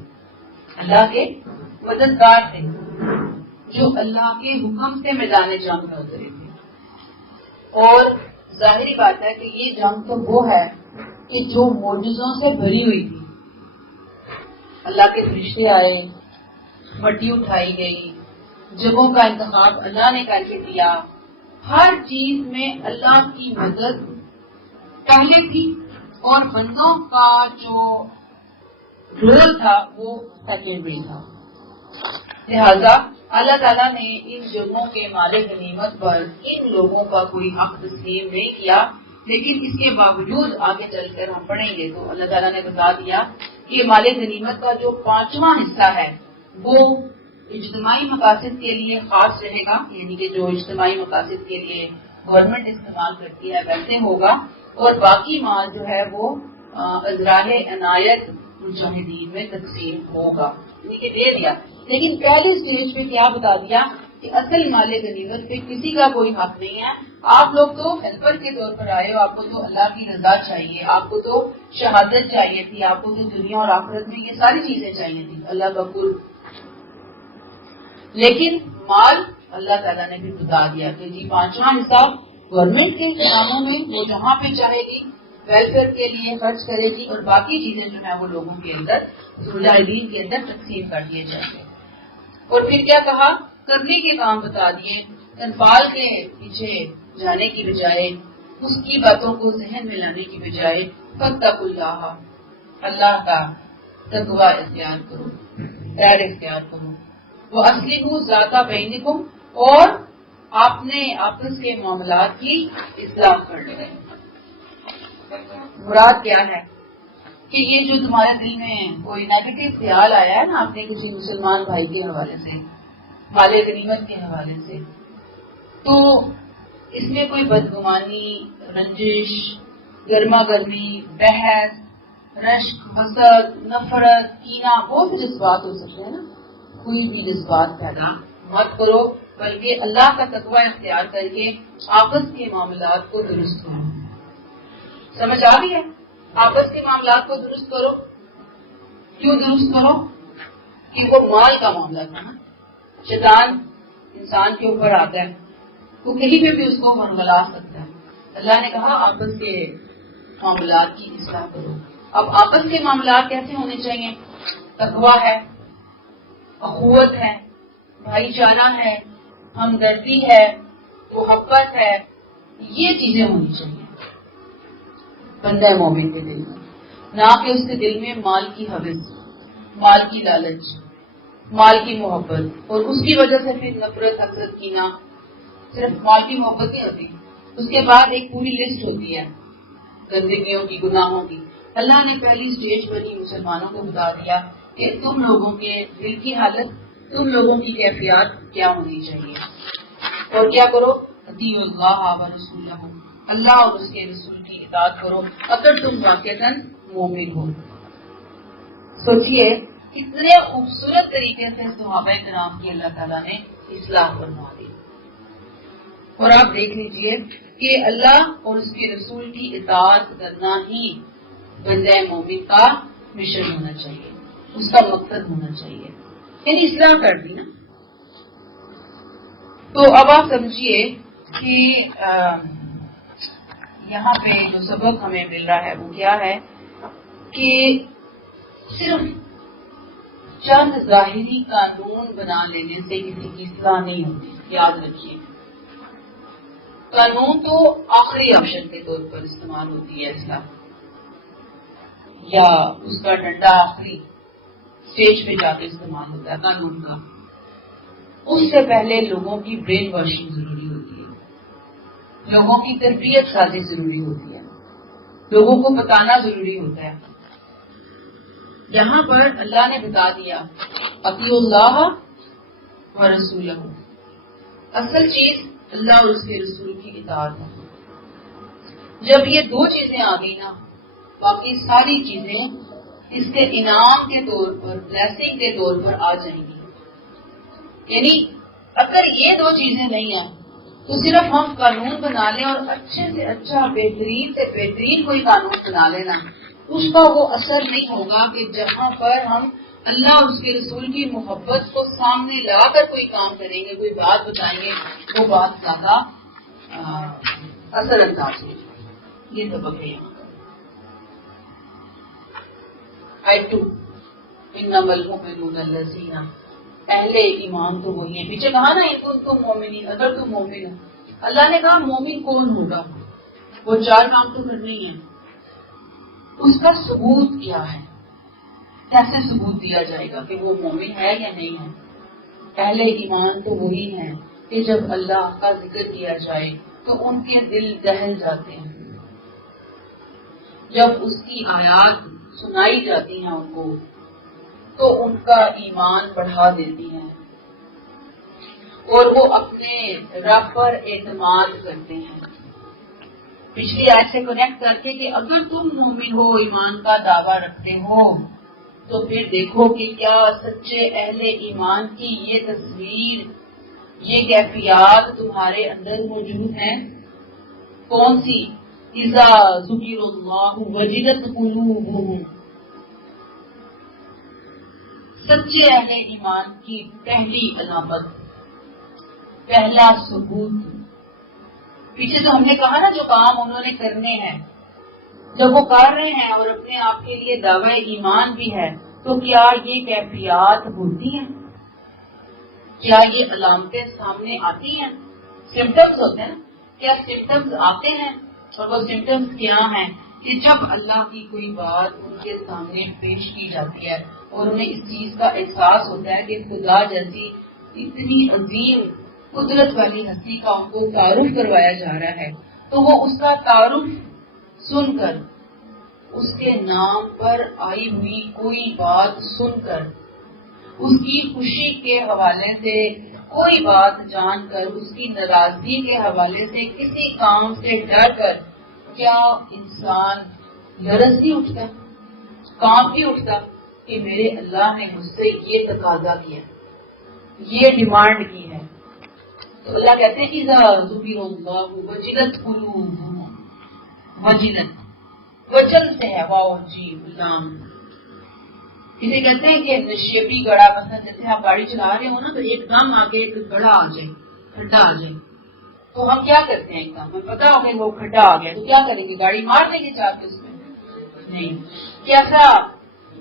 اللہ کے مددگار تھے، جو اللہ کے حکم سے میدان جنگ میں اترے تھے۔ اور ظاہری بات ہے کہ یہ جنگ تو وہ ہے کہ جو معجزوں سے بھری ہوئی تھی۔ اللہ کے فرشتے آئے، مٹی اٹھائی گئی، جگہوں کا انتخاب اللہ نے کر کے دیا، ہر چیز میں اللہ کی مدد پہلے تھی، اور بندوں کا جو رول تھا وہ سیکنڈری تھا۔ لہذا اللہ تعالیٰ نے ان جنگوں کے مال غنیمت پر ان لوگوں کا کوئی حق تسلیم نہیں کیا، لیکن اس کے باوجود آگے چل کر ہم پڑھیں گے تو اللہ تعالیٰ نے بتا دیا کہ مال غنیمت کا جو 5واں حصہ ہے وہ اجتماعی مقاصد کے لیے خاص رہے گا، یعنی کہ جو اجتماعی مقاصد کے لیے گورنمنٹ استعمال کرتی ہے ویسے ہوگا، اور باقی مال جو ہے وہ ازراہ عنایت مجاہدین میں تقسیم ہوگا، یعنی کہ دے دیا۔ لیکن پہلے سٹیج پہ کیا بتا دیا کہ اصل مال غنیمت پہ کسی کا کوئی حق نہیں ہے، آپ لوگ تو ہیلپر کے طور پر آئے ہو، آپ کو تو اللہ کی رضا چاہیے، آپ کو تو شہادت چاہیے تھی، آپ کو تو دنیا اور آخرت میں یہ ساری چیزیں چاہیے تھی، اللہ کا قرب۔ لیکن مال اللہ تعالیٰ نے بھی بتا دیا کہ جی 5واں حصہ گورنمنٹ کے کاموں میں وہ جہاں پہ چاہے گی ویلفیئر کے لیے خرچ کرے گی، اور باقی چیزیں جو ہیں وہ لوگوں کے اندر مجاہدین کے اندر تقسیم کر دیے جائیں گے۔ اور پھر کیا کہا؟ کرنے کے کام بتا دیے، انفال کے پیچھے جانے کی بجائے، اس کی باتوں کو ذہن میں لانے کی بجائے فاتقوا اللہ، اللہ کا تقوی اختیار کرو، ڈر اختیار کرو، وَأَصْلِحُوا ذَاتَ بَيْنِكُمْ، اور آپ نے آپس کے معاملات کی اصلاح کر لیں۔ مراد کیا ہے کہ یہ جو تمہارے دل میں کوئی نیگیٹو خیال آیا ہے نا آپ نے کسی مسلمان بھائی کے حوالے سے، مال غنیمت کے حوالے سے، تو اس میں کوئی بدگمانی، رنجش، گرما گرمی، بحث، رشک، حسد، نفرت، کینہ، بہت سے جذبات ہو سکتے ہیں نا، کوئی بھی جذبات پیدا مت کرو، بلکہ اللہ کا تقوی اختیار کر کے آپس کے معاملات کو درست کرو۔ سمجھ آ گئی ہے؟ آپس کے معاملات کو درست کرو۔ کیوں درست کرو؟ کہ وہ مال کا معاملہ تھا نا، شیطان انسان کے اوپر آتا ہے، وہ کہیں پہ بھی اس کو ورگلا سکتا ہے۔ اللہ نے کہا آپس کے معاملات کی اصلاح کرو۔ اب آپس کے معاملات کیسے ہونے چاہیے؟ تقوی ہے، اخوت ہے، بھائی چارہ ہے، ہمدردی ہے، محبت ہے، یہ چیزیں ہونی چاہیے بندہ مومن کے دل میں، نہ کہ اس کے دل میں مال کی حوث، مال کی لالچ، مال کی محبت، اور اس کی وجہ سے پھر نفرت، حسد، کینہ۔ صرف مال کی محبت نہیں ہوتی، اس کے بعد ایک پوری لسٹ ہوتی ہے گندگیوں کی، گناہوں کی۔ اللہ نے پہلی سٹیج پر ہی مسلمانوں کو بتا دیا کہ تم لوگوں کے دل کی حالت، تم لوگوں کی کیفیات کیا ہونی چاہیے، اور کیا کرو؟ اطیعوا اللہ و رسولہ، اللہ اور اس کے رسول کی اطاعت کرو اگر تم واقعتاً مومن ہو۔ سوچئے کتنے خوبصورت طریقے سے صحابہ کرام کی اللہ تعالیٰ نے اصلاح فرما دی۔ اور آپ دیکھ لیجئے کہ اللہ اور اس کے رسول کی اطاعت کرنا ہی بندہ مومن کا مشن ہونا چاہیے، اس کا مقصد ہونا چاہیے، یعنی اصلاح کر دی نا۔ تو اب آپ سمجھیے کہ یہاں پہ جو سبق ہمیں مل رہا ہے وہ کیا ہے کہ صرف چند ظاہری قانون بنا لینے سے کسی کی اصلاح نہیں ہوتی، یاد رکھیے۔ قانون تو آخری آپشن کے طور پر استعمال ہوتی ہے اصلاح، یا اس کا ڈنڈا آخری اسٹیج پہ جا کے استعمال ہوتا ہے قانون کا۔ اس سے پہلے لوگوں کی برین واشنگ ضروری ہوتی ہے، لوگوں کی تربیت سازی ضروری ہوتی ہے، لوگوں کو بتانا ضروری ہوتا ہے۔ یہاں پر اللہ نے بتا دیا اطیعوا اللہ و رسولہ، اصل چیز اللہ اور اس کے رسول کی اطاعت ہے۔ جب یہ دو چیزیں آ گئی نا، باقی ساری چیزیں اس کے انعام کے طور پر، بلیسنگ کے طور پر آ جائیں گی۔ یعنی اگر یہ دو چیزیں نہیں ہیں تو صرف ہم قانون بنا لیں اور اچھے سے اچھا بہترین سے بہترین کوئی قانون بنا لینا، اس کا وہ اثر نہیں ہوگا کہ جہاں پر ہم اللہ اور اس کے رسول کی محبت کو سامنے لا کر کوئی کام کریں گے، کوئی بات بتائیں گے، وہ بات زیادہ اثر انداز ہوگی۔ یہ سبق ہے آیت 2 انما المؤمنون الذین، اہل ایمان تو وہی ہے۔ پیچھے کہا نا ان کو تم مومنین، اگر تم مومن ہو، اللہ نے کہا مومن کون ہوگا؟ وہ 4 کام تو کرنے ہی ہیں، اس کا ثبوت کیا ہے؟ کیسے ثبوت دیا جائے گا کہ وہ مومن ہے یا نہیں ہے؟ اہل ایمان تو وہی ہیں کہ جب اللہ کا ذکر کیا جائے تو ان کے دل دہل جاتے ہیں، جب اس کی آیات سنائی جاتی ہیں ان کو تو ان کا ایمان بڑھا دیتی ہیں اور وہ اپنے رب پر اعتماد کرتے ہیں۔ پچھلی آیت سے کنیکٹ کر کے کہ اگر تم مومن ہو، ایمان کا دعویٰ رکھتے ہو، تو پھر دیکھو کہ کیا سچے اہل ایمان کی یہ تصویر، یہ کیفیات تمہارے اندر موجود ہیں۔ کون سی؟ اذا ذکر اللہ وجلت قلوبہم، سچے اہل ایمان کی پہلی علامت، پہلا ثبوت۔ پیچھے تو ہم نے کہا نا جو کام انہوں نے کرنے ہیں، جب وہ کر رہے ہیں اور اپنے آپ کے لیے دعوی ایمان بھی ہے، تو کیا یہ کیفیات ہوتی ہیں؟ کیا یہ علامتیں سامنے آتی ہیں؟ سمٹمز ہوتے ہیں نا، کیا سمٹمز آتے ہیں؟ اور وہ سمٹمز کیا ہیں؟ کہ جب اللہ کی کوئی بات ان کے سامنے پیش کی جاتی ہے اور انہیں اس چیز کا احساس ہوتا ہے کہ خدا جیسی اتنی عظیم قدرت والی ہستی کا ان کو تعارف کروایا جا رہا ہے، تو وہ اس کا تعارف سن کر، اس کے نام پر آئی ہوئی کوئی بات سن کر، اس کی خوشی کے حوالے سے کوئی بات جان کر، اس کی ناراضگی کے حوالے سے کسی کام سے ڈر کر، کیا انسان لرز نہیں اٹھتا، کانپ نہیں اٹھتا کہ میرے اللہ نے مجھ سے یہ تقاضا کیا، یہ ڈیمانڈ کی ہے؟ تو اللہ کہتے ہیں اذا ذکر اللہ وجلت قلوبہم، وجلت وجل سے ہے، واو جیم لام، اسے کہتے ہیں کہ نشیبی گڑا، مثلا جیسے آپ گاڑی چلا رہے ہو نا تو ایک دم آگے ایک گڑا آ جائے، کھڈا آ جائے، تو ہم کیا کرتے ہیں؟ ایک دم ہمیں پتا ہو کہ وہ کھڈا آ گیا تو کیا کریں گے؟ گاڑی مار دیں گے چاہتے اس میں؟ نہیں، کیسا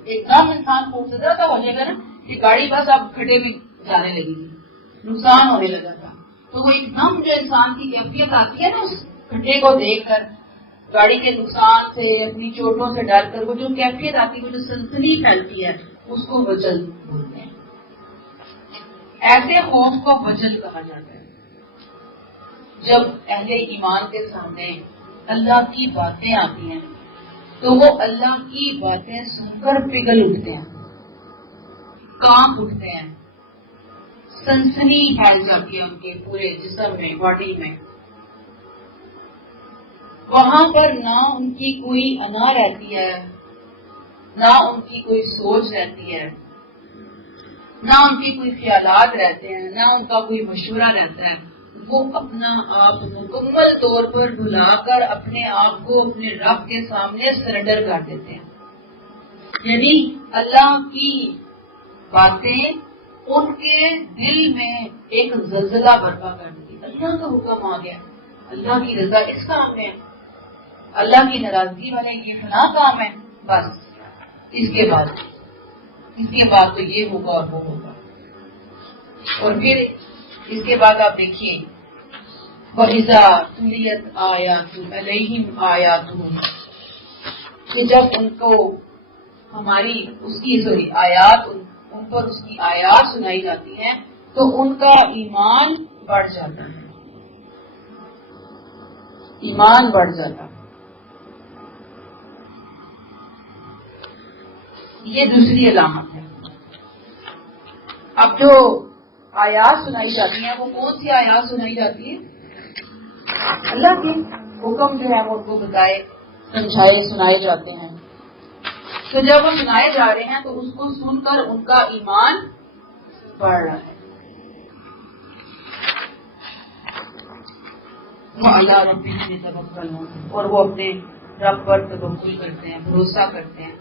ایک دم انسان خوفزدہ تو ہو جائے گا نا کہ گاڑی بس اب کھڈے بھی جانے لگے گی، نقصان ہونے لگا تھا۔ تو وہ ایک دم جو انسان کی کیفیت آتی ہے نا اس کھڈے کو دیکھ کر، گاڑی کے نقصان سے، اپنی چوٹوں سے ڈر کر، وہ جو کیفیت آتی ہے، وہ جو سنسنی پھیلتی ہے، اس کو وجل بولتے ہیں۔ ایسے خوف کو وجل کہا جاتا ہے جب اہل ایمان کے سامنے اللہ کی باتیں آتی ہیں تو وہ اللہ کی باتیں سن کر پگھل اٹھتے ہیں، کانپ اٹھتے ہیں، سنسنی پھیل جاتی ہے ان کے پورے جسم میں، باڈی میں۔ وہاں پر نہ ان کی کوئی انا رہتی ہے، نہ ان کی کوئی سوچ رہتی ہے، نہ ان کی کوئی خیالات رہتے ہیں، نہ ان کا کوئی مشورہ رہتا ہے۔ وہ اپنا آپ مکمل طور پر بھلا کر اپنے آپ کو اپنے رب کے سامنے سرنڈر کر دیتے ہیں۔ یعنی اللہ کی باتیں ان کے دل میں ایک زلزلہ برپا کر دیتی۔ اللہ کا حکم آ گیا، اللہ کی رضا اس کام میں، اللہ کی ناراضگی والے یہ فلاں کام ہے، بس اس کے بعد تو یہ ہوگا اور وہ ہوگا۔ اور پھر اس کے بعد آپ دیکھیے وَإِذَا تُلِيَتْ آيَاتُهُ عَلَيْهِمْ آيَاتُهُ، کہ جب ان کو ہماری آیات ان پر اس کی آیات سنائی جاتی ہیں تو ان کا ایمان بڑھ جاتا ہے، ایمان بڑھ جاتا ہے۔ یہ دوسری علامت ہے۔ اب جو آیات سنائی جاتی ہیں وہ کون سی آیات سنائی جاتی ہے؟ اللہ کے حکم جو ہے وہ ان کو بتائے، سمجھائے، سنائے جاتے ہیں۔ تو جب وہ سنائے جا رہے ہیں تو اس کو سن کر ان کا ایمان بڑھ رہا ہے۔ وَعَلَىٰ رَبِّهِمْ يَتَوَكَّلُونَ، اور وہ اپنے رب پر توکل کرتے ہیں، بھروسہ کرتے ہیں.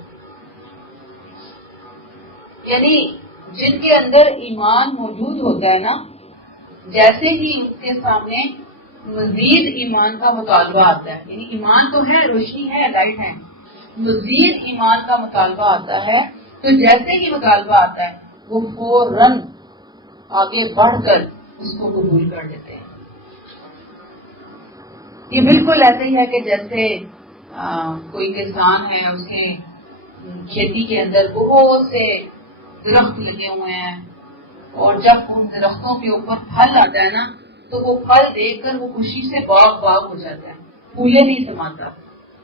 یعنی جن کے اندر ایمان موجود ہوتا ہے نا، جیسے ہی اس کے سامنے مزید ایمان کا مطالبہ آتا ہے، یعنی ایمان تو ہے، روشنی ہے، لائٹ ہے، مزید ایمان کا مطالبہ آتا ہے، تو جیسے ہی مطالبہ آتا ہے وہ فوراً آگے بڑھ کر اس کو قبول کر لیتے ہیں. یہ بالکل ایسے ہی ہے کہ جیسے کوئی کسان ہے، اس نے کھیتی کے اندر بہت سے درخت لگے ہوئے ہیں، اور جب ان درختوں کے اوپر پھل آتا ہے نا، تو وہ پھل دیکھ کر وہ خوشی سے باغ باغ ہو جاتا ہے، پھولے نہیں سماتا.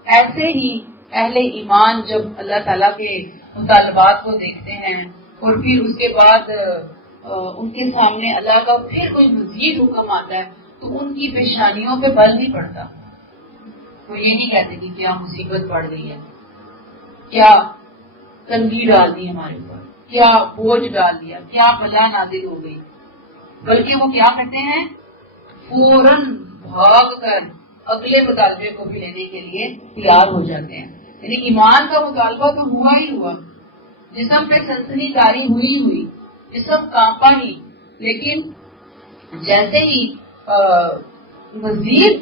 ایسے ہی اہل ایمان جب اللہ تعالیٰ کے مطالبات کو دیکھتے ہیں اور پھر اس کے بعد ان کے سامنے اللہ کا پھر کوئی مزید حکم آتا ہے، تو ان کی پیشانیوں پہ بل نہیں پڑتا. وہ یہ نہیں کہتے کہ کیا مصیبت پڑ گئی ہے، کیا تنگی ڈال دی ہمارے اوپر، کیا بوجھ ڈال دیا، کیا بلا نازل ہو گئی، بلکہ وہ کیا کرتے ہیں، فوراً بھاگ کر اگلے مطالبے کو بھی لینے کے لیے تیار ہو جاتے ہیں. یعنی ایمان کا مطالبہ تو ہوا ہی ہوا، جسم پہ سنسنی کاری ہوئی، جسم کانپا ہی، لیکن جیسے ہی مزید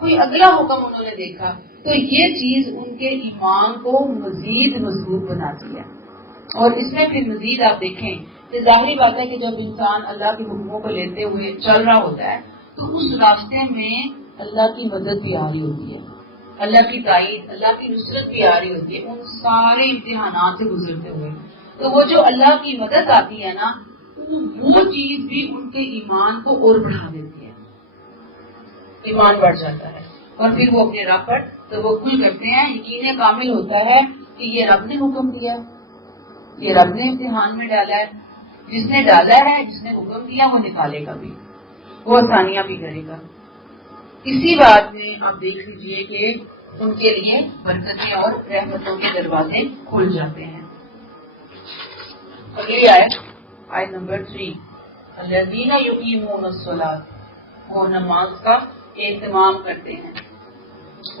کوئی اگلا حکم انہوں نے دیکھا تو یہ چیز ان کے ایمان کو مزید مضبوط بناتی ہے. اور اس میں پھر مزید آپ دیکھیں کہ ظاہری بات ہے کہ جب انسان اللہ کے حکموں کو لیتے ہوئے چل رہا ہوتا ہے تو اس راستے میں اللہ کی مدد بھی آ رہی ہوتی ہے، اللہ کی تائید، اللہ کی نصرت بھی آ رہی ہوتی ہے ان سارے امتحانات سے گزرتے ہوئے. تو وہ جو اللہ کی مدد آتی ہے نا، وہ چیز بھی ان کے ایمان کو اور بڑھا دیتی ہے، ایمان بڑھ جاتا ہے، اور پھر وہ اپنے رب پر توکل کرتے ہیں. یقین کامل ہوتا ہے کہ یہ رب نے حکم دیا، یہ رب نے امتحان میں ڈالا ہے، جس نے ڈالا ہے، جس نے حکم دیا، وہ نکالے گا بھی، وہ آسانیاں بھی کرے گا. اسی بات میں آپ دیکھ لیجئے کہ ان کے لیے برکتیں اور رحمتوں کے دروازے کھل جاتے ہیں. اگلی آیت نمبر 3، الذین یقیمون الصلاۃ، وہ نماز کا اہتمام کرتے ہیں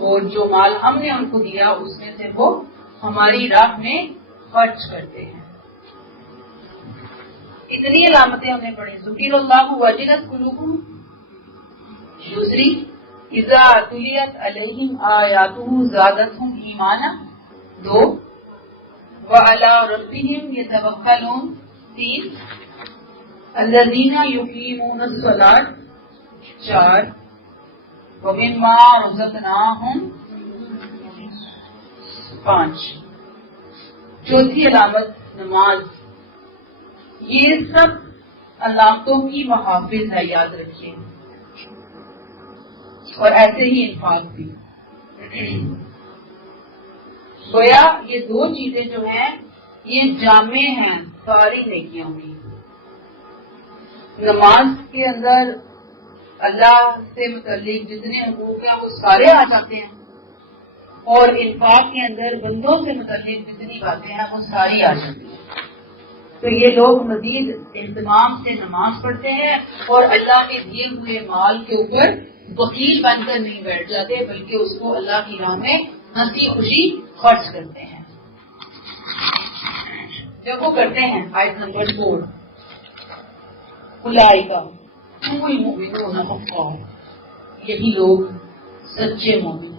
اور جو مال ہم نے ان کو دیا اس میں سے وہ ہماری راہ میں خرچ کرتے ہیں. اتنی علامتیں ہم نے پڑھی. ذکر اللہ وجلت قلوبہم، دوسری اذا تلیت علیہم آیاتہ زادتہم ایمانا، 2 وعلی ربہم یتوکلون، 3 الذین یقیمون الصلاۃ، 4 ومما رزقناہم، 5. چوتھی علامت نماز. یہ سب علامتوں کی محافظ ہے، یاد رکھیے. اور ایسے ہی انفاق بھی. گویا یہ 2 چیزیں جو ہیں یہ جامع ہیں ساری نیکیوں کی. نماز کے اندر اللہ سے متعلق جتنے حقوق ہیں وہ سارے آ جاتے ہیں، اور انفاق کے اندر بندوں سے متعلق جتنی باتیں ہیں وہ ساری آ جاتی ہیں. تو یہ لوگ مزید اہتمام سے نماز پڑھتے ہیں اور اللہ کے دیے ہوئے مال کے اوپر بخیل بن کر نہیں بیٹھ جاتے، بلکہ اس کو اللہ کی راہ میں ہنسی خوشی خرچ کرتے ہیں. جب وہ کرتے ہیں، آیت نمبر 4، اولئک هم المؤمنون حقا، یہی لوگ سچے مومن ہیں.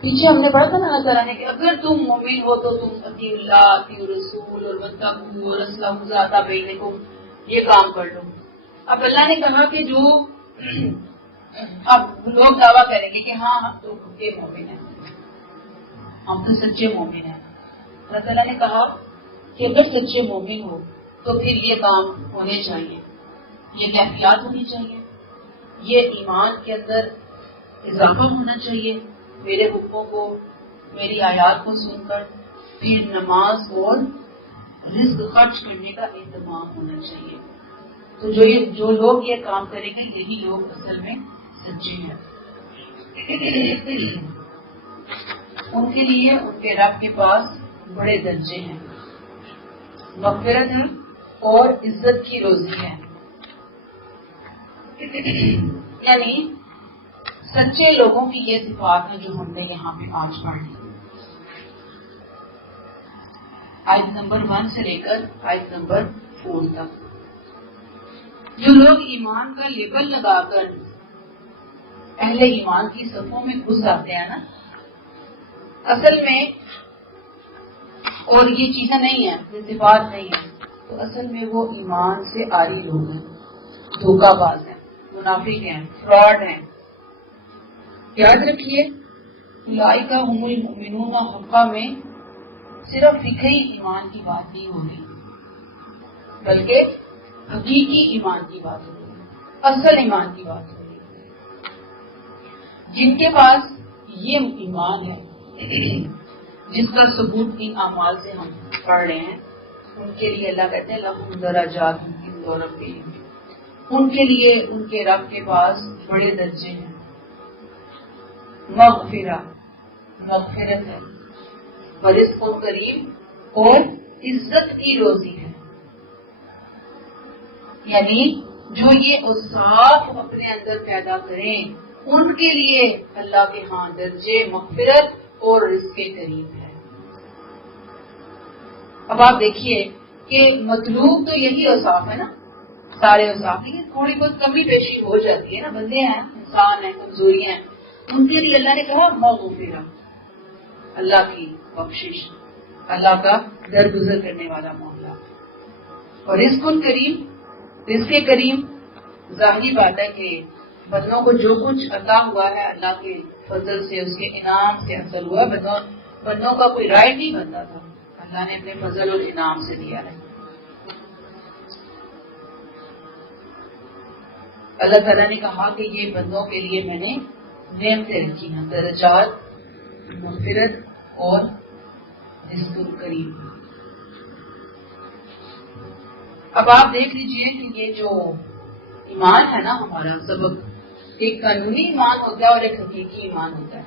پیچھے ہم نے پڑھا تھا نا اللہ تعالیٰ نے کہ اگر تم مومن ہو تو تم اطیعوا اللہ، اطیعوا رسول، اور واتقوا اور اصلحوا ذات بینکم، یہ کام کر لو. اب اللہ نے کہا کہ جو اب لوگ دعویٰ کریں گے کہ ہاں ہم تو پکے مومن ہیں، ہم تو سچے مومن ہیں. اللہ تعالیٰ نے کہا کہ اگر سچے مومن ہو تو پھر یہ کام ہونے چاہیے، یہ کیفیات ہونی چاہیے، یہ ایمان کے اندر اضافہ ہونا چاہیے. میرے حکموں کو، میری آیات کو سن کر پھر نماز اور رزق خرچ کرنے کا اہتمام ہونا چاہیے. تو جو لوگ یہ کام کریں گے یہی لوگ اصل میں سچے ہیں. ان کے لیے ان کے رب کے پاس بڑے درجے ہیں، مغفرت ہے اور عزت کی روزی ہے. یعنی سچے لوگوں کی یہ صفات ہیں جو ہم نے یہاں پہ آج پڑھی. آیت نمبر 1 سے لے کر آیت نمبر 4 تک. جو لوگ ایمان کا لیبل لگا کر اہل ایمان کی صفوں میں گھس جاتے ہیں نا، اصل میں اور یہ چیزیں نہیں ہیں، یہ صفات نہیں ہیں، تو اصل میں وہ ایمان سے عاری لوگ ہیں، دھوکہ باز ہیں، منافق ہیں، فراڈ ہیں. یاد رکھیے اولئک هم المؤمنون حقا میں صرف فقہی ایمان کی بات نہیں ہو رہی، بلکہ حقیقی ایمان کی بات ہو رہی ہے، اصل ایمان کی بات ہو رہی ہے. جن کے پاس یہ ایمان ہے جس کا ثبوت ان اعمال سے ہم پڑھ رہے ہیں، ان کے لیے اللہ کہتے ہیں لہم درجات عند ربہم، ان کے لیے ان کے رب کے پاس بڑے درجے ہیں. مغفرت ہے، ورزق کریم اور عزت کی روزی ہے. یعنی جو یہ اوصاف اپنے اندر پیدا کریں ان کے لیے اللہ کے ہاں درجے مغفرت اور رزق کریم ہے. اب آپ دیکھیے کہ مطلوب تو یہی اوصاف ہے نا، سارے اوصاف کی تھوڑی بہت کمی بیشی ہو جاتی ہے نا، بندے ہیں، انسان ہیں، کمزوریاں ہیں، ان کے لیے اللہ نے کہا مغفرت، اللہ کی بخشش، اللہ کا درگزر کرنے والا معاملہ. اور رزق کریم، رزق کریم ظاہری بات ہے کہ بندوں کو جو کچھ عطا ہوا ہے اللہ کے فضل سے، اس کے انعام سے حاصل ہوا. بندوں کا کوئی رائٹ نہیں بنتا تھا، اللہ نے اپنے فضل اور انعام سے دیا ہے. اللہ تعالیٰ نے کہا کہ یہ بندوں کے لیے میں نے نعمتیں رکھی ہیں، درجات، مغفرت اور رزق کریم. اب آپ دیکھ لیجئے کہ یہ جو ایمان ہے نا ہمارا سبق، ایک قانونی ایمان ہوتا ہے اور ایک حقیقی ایمان ہوتا ہے.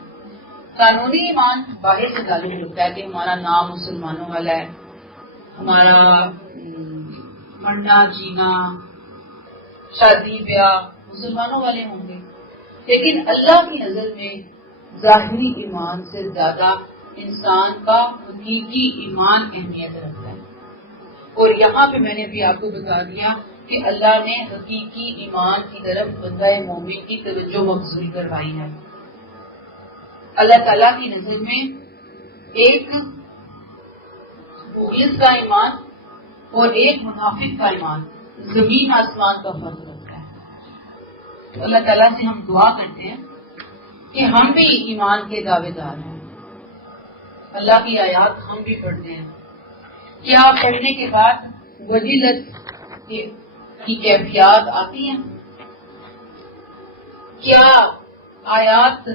قانونی ایمان باہر سے تعلق رکھتا ہے کہ ہمارا نام مسلمانوں والا ہے، ہمارا مرنا جینا شادی بیاہ مسلمانوں والے ہوں گے. لیکن اللہ کی نظر میں ظاہری ایمان سے زیادہ انسان کا حقیقی ایمان اہمیت رکھتا ہے. اور یہاں پہ میں نے بھی آپ کو بتا دیا کہ اللہ نے حقیقی ایمان کی طرف بندہ مومن کی توجہ مبذول کروائی ہے. اللہ تعالیٰ کی نظر میں ایک مخلص کا ایمان اور ایک منافق کا ایمان زمین آسمان کا فرق رکھتا ہے. تو اللہ تعالیٰ سے ہم دعا کرتے ہیں کہ ہم بھی ایمان کے دعوے دار ہیں، اللہ کی آیات ہم بھی پڑھتے ہیں. کیا پڑھنے کے بعد وجلت کی کیفیات آتی ہیں؟ کیا آیات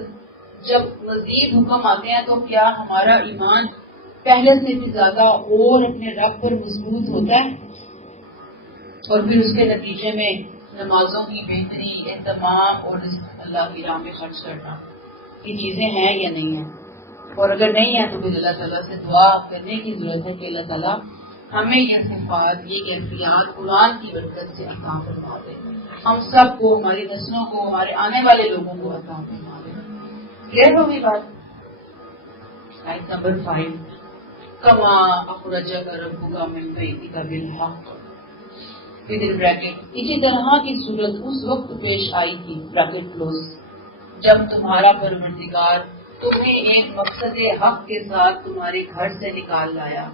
جب مزید حکم آتے ہیں تو کیا ہمارا ایمان پہلے سے بھی زیادہ اور اپنے رب پر مضبوط ہوتا ہے؟ اور پھر اس کے نتیجے میں نمازوں کی بہتری، اہتمام اور اللہ کی راہ میں خرچ کرنا، یہ چیزیں ہیں یا نہیں ہیں؟ اور اگر نہیں ہے تو پھر اللہ تعالیٰ سے دعا کرنے کی ضرورت ہے کہ اللہ تعالیٰ ہمیں یہ صفات، یہ کیفیات قرآن کی برکت سے عطا فرما دے، ہم سب کو، ہماری نسلوں کو، ہمارے آنے والے لوگوں کو عطا فرما دے. کلیئر ہو گئی بات؟ آیت نمبر 5 کما اخرجک ربک من بیتک بالحق ودن بریکٹ. اسی طرح کی صورت اس وقت پیش آئی تھی بریکٹ کلوز جب تمہارا پروردگار تمہیں ایک مقصد حق کے ساتھ تمہارے گھر سے نکال لایا.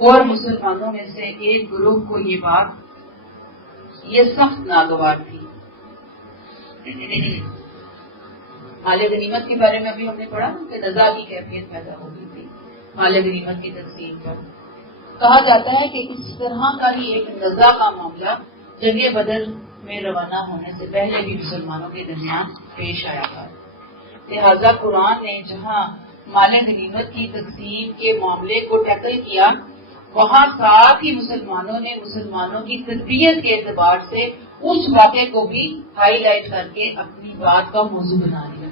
اور مسلمانوں میں سے ایک گروہ کو یہ بات یہ سخت ناگوار تھی. مال غنیمت کے بارے میں ابھی ہم نے پڑھا کہ نزاع کی کیفیت پیدا ہو گئی تھی مال غنیمت کی تقسیم پر. کہا جاتا ہے کہ اس طرح کا ہی ایک نزاع کا معاملہ جنگ بدر میں روانہ ہونے سے پہلے بھی مسلمانوں کے درمیان پیش آیا تھا. لہذا قرآن نے جہاں مال غنیمت کی تقسیم کے معاملے کو ٹیکل کیا، وہاں ساتھ ہی مسلمانوں کی تربیت کے اعتبار سے اس واقعے کو بھی ہائی لائٹ کر کے اپنی بات کا موضوع بنا لیا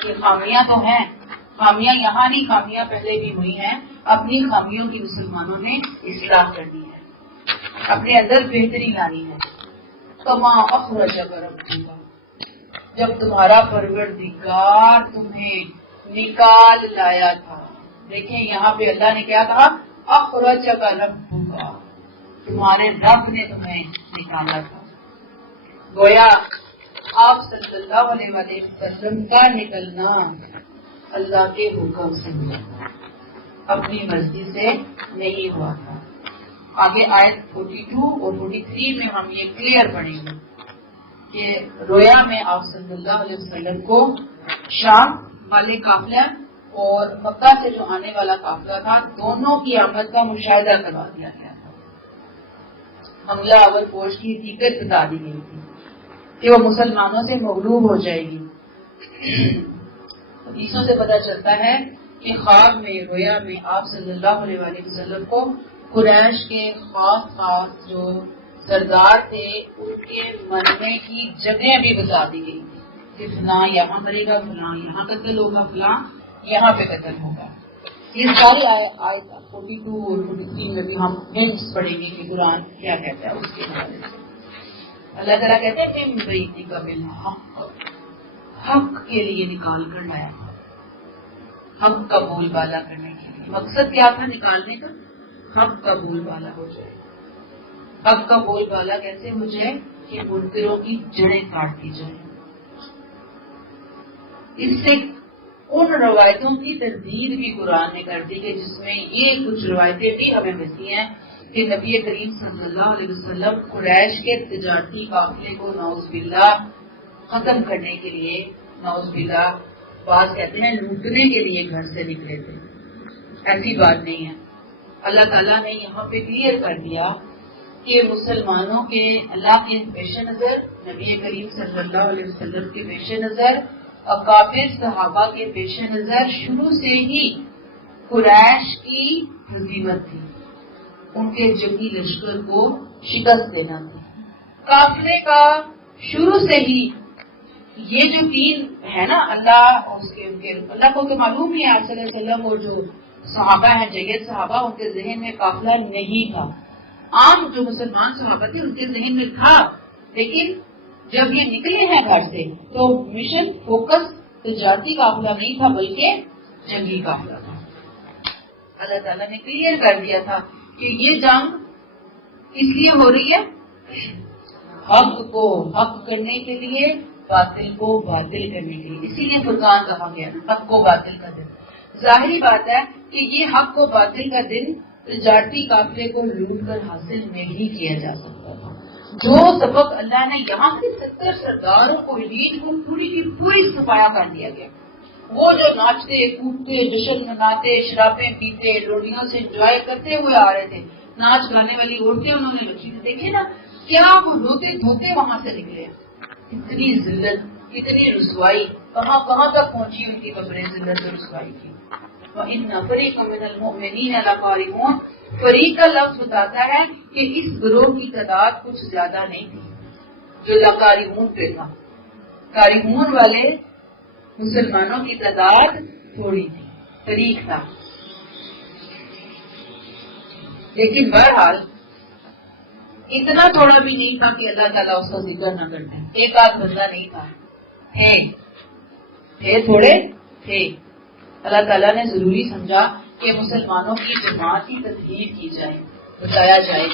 کہ خامیاں تو ہیں، خامیاں یہاں نہیں، خامیاں پہلے بھی ہوئی ہیں. اپنی خامیوں کی مسلمانوں نے اصلاح کرنی ہے، اپنے اندر بہتری لانی ہے. کما اخرجک ربک، جب تمہارا پروردگار تمہیں نکال لایا تھا. دیکھیں یہاں پہ اللہ نے کیا کہا؟ اخرجک ربک، تمہارے رب نے تمہیں نکالا تھا. گویا آپ صلی اللہ علیہ وسلم کا نکلنا اللہ کے حکم سے ہوا، اپنی مرضی سے نہیں ہوا تھا. آگے آیت 42 اور 43 میں ہم یہ کلیئر پڑھیں گے کہ رویا میں آپ صلی اللہ علیہ وسلم کو شام والے قافلہ اور مکہ سے جو آنے والا قافلہ تھا، دونوں کی آمد کا مشاہدہ کروا دیا گیا تھا. حملہ آور فوج کی حقیقت بتا دی گئی تھی کہ وہ مسلمانوں سے مغلوب ہو جائے گی. حدیثوں سے پتہ چلتا ہے کہ خواب میں رویا میں آپ صلی اللہ علیہ وسلم کو قریش کے خاص جو سردار تھے ان کے مرنے کی جگہ بھی بتا دی گئی کہ فلاں یہاں مرے گا، فلاں یہاں قتل ہوگا، فلاں یہاں پہ قتل ہوگا. یہ ساری آیت 42 اور 43 میں بھی ہم ہنٹس پڑھیں گے کہ قرآن کیا کہتا ہے. اس کے حوالے سے اللہ تعالیٰ کہتے ہیں من بیتک بالحق، حق کے لیے نکال کر لایا، حق کا بول بالا کرنے کے لیے. مقصد کیا تھا نکالنے کا؟ حق کا بول بالا ہو جائے. حق کا بول بالا کیسے ہو جائے؟ کہ منکروں کی جڑیں کاٹ دی جائیں. اس سے ان روایتوں کی تردید بھی قرآن نے کر دی کہ جس میں یہ کچھ روایتیں بھی ہمیں ملتی ہیں کہ نبی کریم صلی اللہ علیہ وسلم قریش کے تجارتی قافلے کو نعوذ باللہ ختم کرنے کے لیے، نعوذ باللہ بعض کہتے ہیں لوٹنے کے لیے گھر سے نکلے تھے. ایسی بات نہیں ہے. اللہ تعالیٰ نے یہاں پہ کلیئر کر دیا کہ مسلمانوں کے اللہ کے پیش نظر، نبی کریم صلی اللہ علیہ وسلم کے پیش نظر، اکابر صحابہ کے پیش نظر شروع سے ہی قریش کی ہزیمت تھی، ان کے جنگی لشکر کو شکست دینا تھی. قافلے کا شروع سے ہی یہ جو تین ہے نا، اللہ اور اس کے اللہ کو تو معلوم ہی ہے صلی اللہ علیہ وسلم اور جو صحابہ ہیں جید صحابہ، ان کے ذہن میں قافلہ نہیں تھا. عام جو مسلمان صحابہ تھے ان کے ذہن میں تھا، لیکن جب یہ نکلے ہیں گھر سے تو مشن فوکس تجارتی قافلہ نہیں تھا بلکہ جنگی قافلہ تھا. اللہ تعالیٰ نے کلیئر کر دیا تھا کہ یہ جنگ اس لیے ہو رہی ہے حق کو حق کرنے کے لیے، باطل کو باطل کرنے کے لیے. اسی لیے فرقان کہا گیا حق کو باطل کا دن. ظاہری بات ہے کہ یہ حق کو باطل کا دن تجارتی قافلے کو لوٹ کر حاصل نہیں کیا جا سکتا تھا. جو سبق اللہ نے یہاں سے 70 سرداروں کو ایلیٹ کو پوری کی پوری صفایا کر دیا گیا. وہ جو ناچتے کودتے جشن مناتے شرابیں پیتے روڈیوں سے انجوائے کرتے ہوئے آ رہے تھے، ناچ گانے والی عورتیں انہوں نے رکھی تھی. دیکھیں نا کیا وہ روتے دھوتے وہاں سے نکلے. اتنی ذلت، اتنی رسوائی، کہاں کہاں تک پہنچی ان کی خبریں ذلت اور رسوائی کی. وَإِنَّ فَرِيقًا مِنَ الْمُؤْمِنِينَ لَكَارِهُونَ، فریق کا لفظ بتاتا ہے کہ اس گروہ کی تعداد کچھ زیادہ نہیں تھی جو لکارہون پہ تھا. کارہون والے مسلمانوں کی تعداد تھوڑی تھی، فریق تھا. لیکن بہرحال اتنا تھوڑا بھی نہیں تھا کہ اللہ تعالیٰ اس کا ذکر نہ کرتے. ایک آدھ بندہ نہیں تھا، تھے تھوڑے تھے. اللہ تعالیٰ نے ضروری سمجھا کہ مسلمانوں کی جماعت کی تطہیر کی جائے، بتایا جائے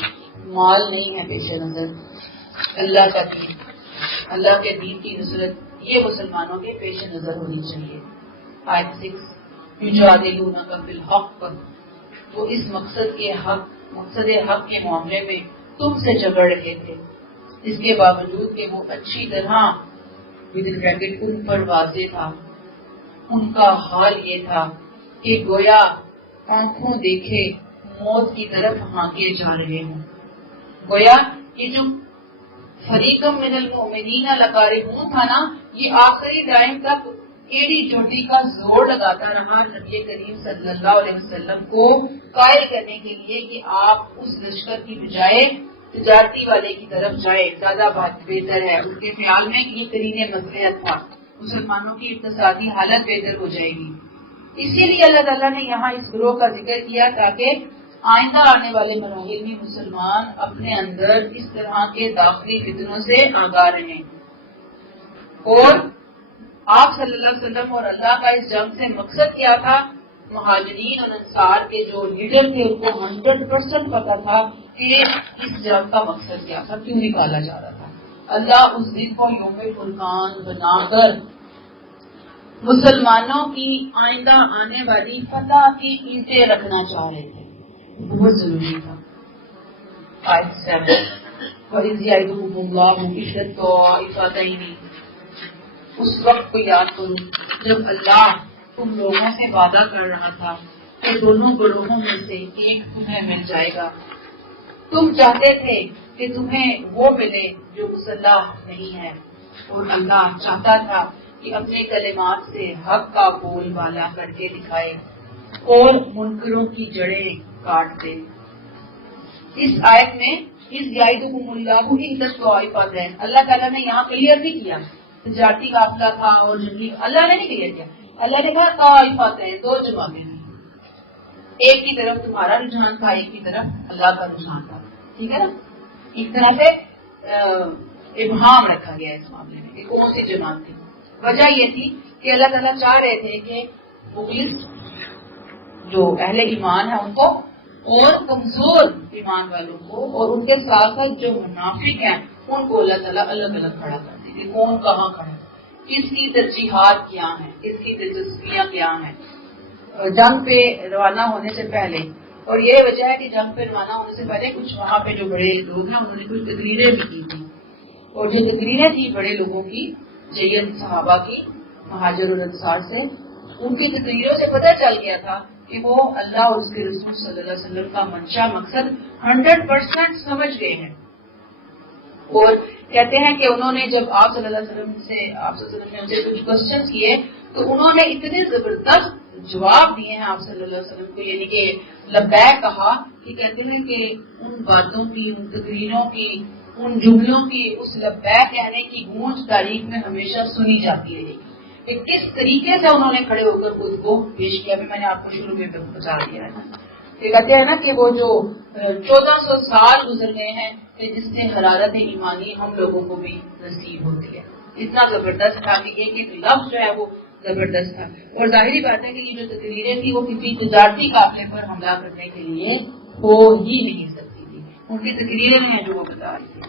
مال نہیں ہے پیش نظر، اللہ کا دین، اللہ کے دین کی نصرت یہ مسلمانوں کے پیش نظر ہونی چاہیے. آیت 6 یجادلونک فی الحق، وہ اس مقصد حق کے معاملے میں تم سے جھگڑ رہے تھے، اس کے باوجود کہ وہ اچھی طرح ودن بریکٹ ان پر واضح تھا. ان کا حال یہ تھا کہ گویا آنکھوں دیکھے موت کی طرف ہانکے جا رہے ہوں. گویا یہ جو فریقم من المؤمنین لکارہون تھا نا، یہ آخری ٹائم تک ایڑی چوٹی کا زور لگاتا رہا نبی کریم صلی اللہ علیہ وسلم کو قائل کرنے کے لیے کہ آپ اس لشکر کی بجائے تجارتی والے کی طرف جائے، زیادہ بہتر ہے. ان کے خیال میں یہ ترین مصلحت تھا، مسلمانوں کی اقتصادی حالت بہتر ہو جائے گی. اسی لیے اللہ تعالیٰ نے یہاں اس گروہ کا ذکر کیا تاکہ آئندہ آنے والے مراحل میں مسلمان اپنے اندر اس طرح کے داخلی فتنوں سے آگاہ رہیں اور آپ صلی اللہ علیہ وسلم اور اللہ کا اس جنگ سے مقصد کیا تھا؟ مہاجرین اور انصار کے جو لیڈر تھے ان کو 100% پتا تھا کہ اس جنگ کا مقصد کیا تھا، کیوں نکالا جا رہا تھا۔ اللہ اس دن کو یوم فرقان بنا کر مسلمانوں کی آئندہ آنے والی فتح کی اینٹیں رکھنا چاہ رہے تھے، بہت ضروری تھا۔ آیت 7 وَإِذْ يَعِدُكُمُ اللَّهُ إِحْدَى الطَّائِفَتَيْنِ، اس وقت کو یاد کرو جب اللہ تم لوگوں سے وعدہ کر رہا تھا کہ دونوں گروہوں میں سے ایک تمہیں مل جائے گا۔ تم چاہتے تھے کہ تمہیں وہ ملے جو مسلح نہیں ہے، اور اللہ چاہتا تھا کہ اپنے کلمات سے حق کا بول بالا کر کے دکھائے اور منکروں کی جڑیں کاٹ دے۔ اس آیت میں اس یعدکم اللہ احدی الطائفتین، اللہ تعالیٰ نے یہاں کلیئر نہیں کیا تجارتی قافلہ تھا اور جنگی، اللہ نے نہیں کلیئر کیا، اللہ نے کہا طائفتین، دو جماعتیں ہیں، ایک کی طرف تمہارا رجحان تھا، ایک کی طرف اللہ کا رجحان تھا، ٹھیک ہے نا۔ ایک طرح سے ابہام رکھا گیا اس معاملے میں کہ کون سی جماعت تھی۔ وجہ یہ تھی کہ اللہ تعالیٰ چاہ رہے تھے کہ مخلص جو اہل ایمان ہے ان کو اور کمزور ایمان والوں کو اور ان کے ساتھ ساتھ جو منافق ہیں ان کو اللہ تعالیٰ الگ الگ کھڑا کر دے کہ کون کہاں کھڑا ہے، کس کی ترجیحات کیا ہیں، کس کی دلچسپیاں کیا ہیں جنگ پہ روانہ ہونے سے پہلے۔ اور یہ وجہ ہے کہ جنگ پہ روانہ ہونے سے پہلے کچھ وہاں پہ جو بڑے لوگ ہیں انہوں نے کچھ تقریریں بھی کی تھی، اور جو تقریریں تھی بڑے لوگوں کی، جید صحابہ کی، مہاجر اور انصار سے، ان کی تقریروں سے پتہ چل گیا تھا کہ وہ اللہ اور اس کے رسول صلی اللہ علیہ وسلم کا منشا مقصد 100% سمجھ گئے ہیں۔ اور کہتے ہیں کہ انہوں نے جب آپ صلی اللہ علیہ وسلم نے ان سے کچھ کوشچن کیے تو انہوں نے اتنے زبردست جواب دیے ہیں آپ صلی اللہ علیہ وسلم کو، یعنی کہ لبیک کہا، کہ کہتے ہیں کہ ان باتوں کی، ان تقریروں کی، ان جملوں کی، اس لبیک کہنے کی گونج تاریخ میں ہمیشہ سنی جاتی رہے گی کہ کس طریقے سے انہوں نے کھڑے ہو کر خود کو پیش کیا۔ ابھی میں نے آپ کو شروع میں بتا دیا ہے نا، یہ کہتے ہیں نا کہ وہ جو 1400 سال گزر گئے ہیں کہ جس سے حرارت ایمانی ہم لوگوں کو بھی نصیب ہوتی ہے، اتنا زبردست تھا کہ ایک ایک لفظ جو ہے وہ زبردست تھا۔ اور ظاہری بات ہے کہ یہ جو تقریریں تھی وہ کسی تجارتی قافلے پر حملہ کرنے کے لیے ہو ہی نہیں سکتی تھی، ان کی تقریریں ہیں جو وہ بتا رہی تھی۔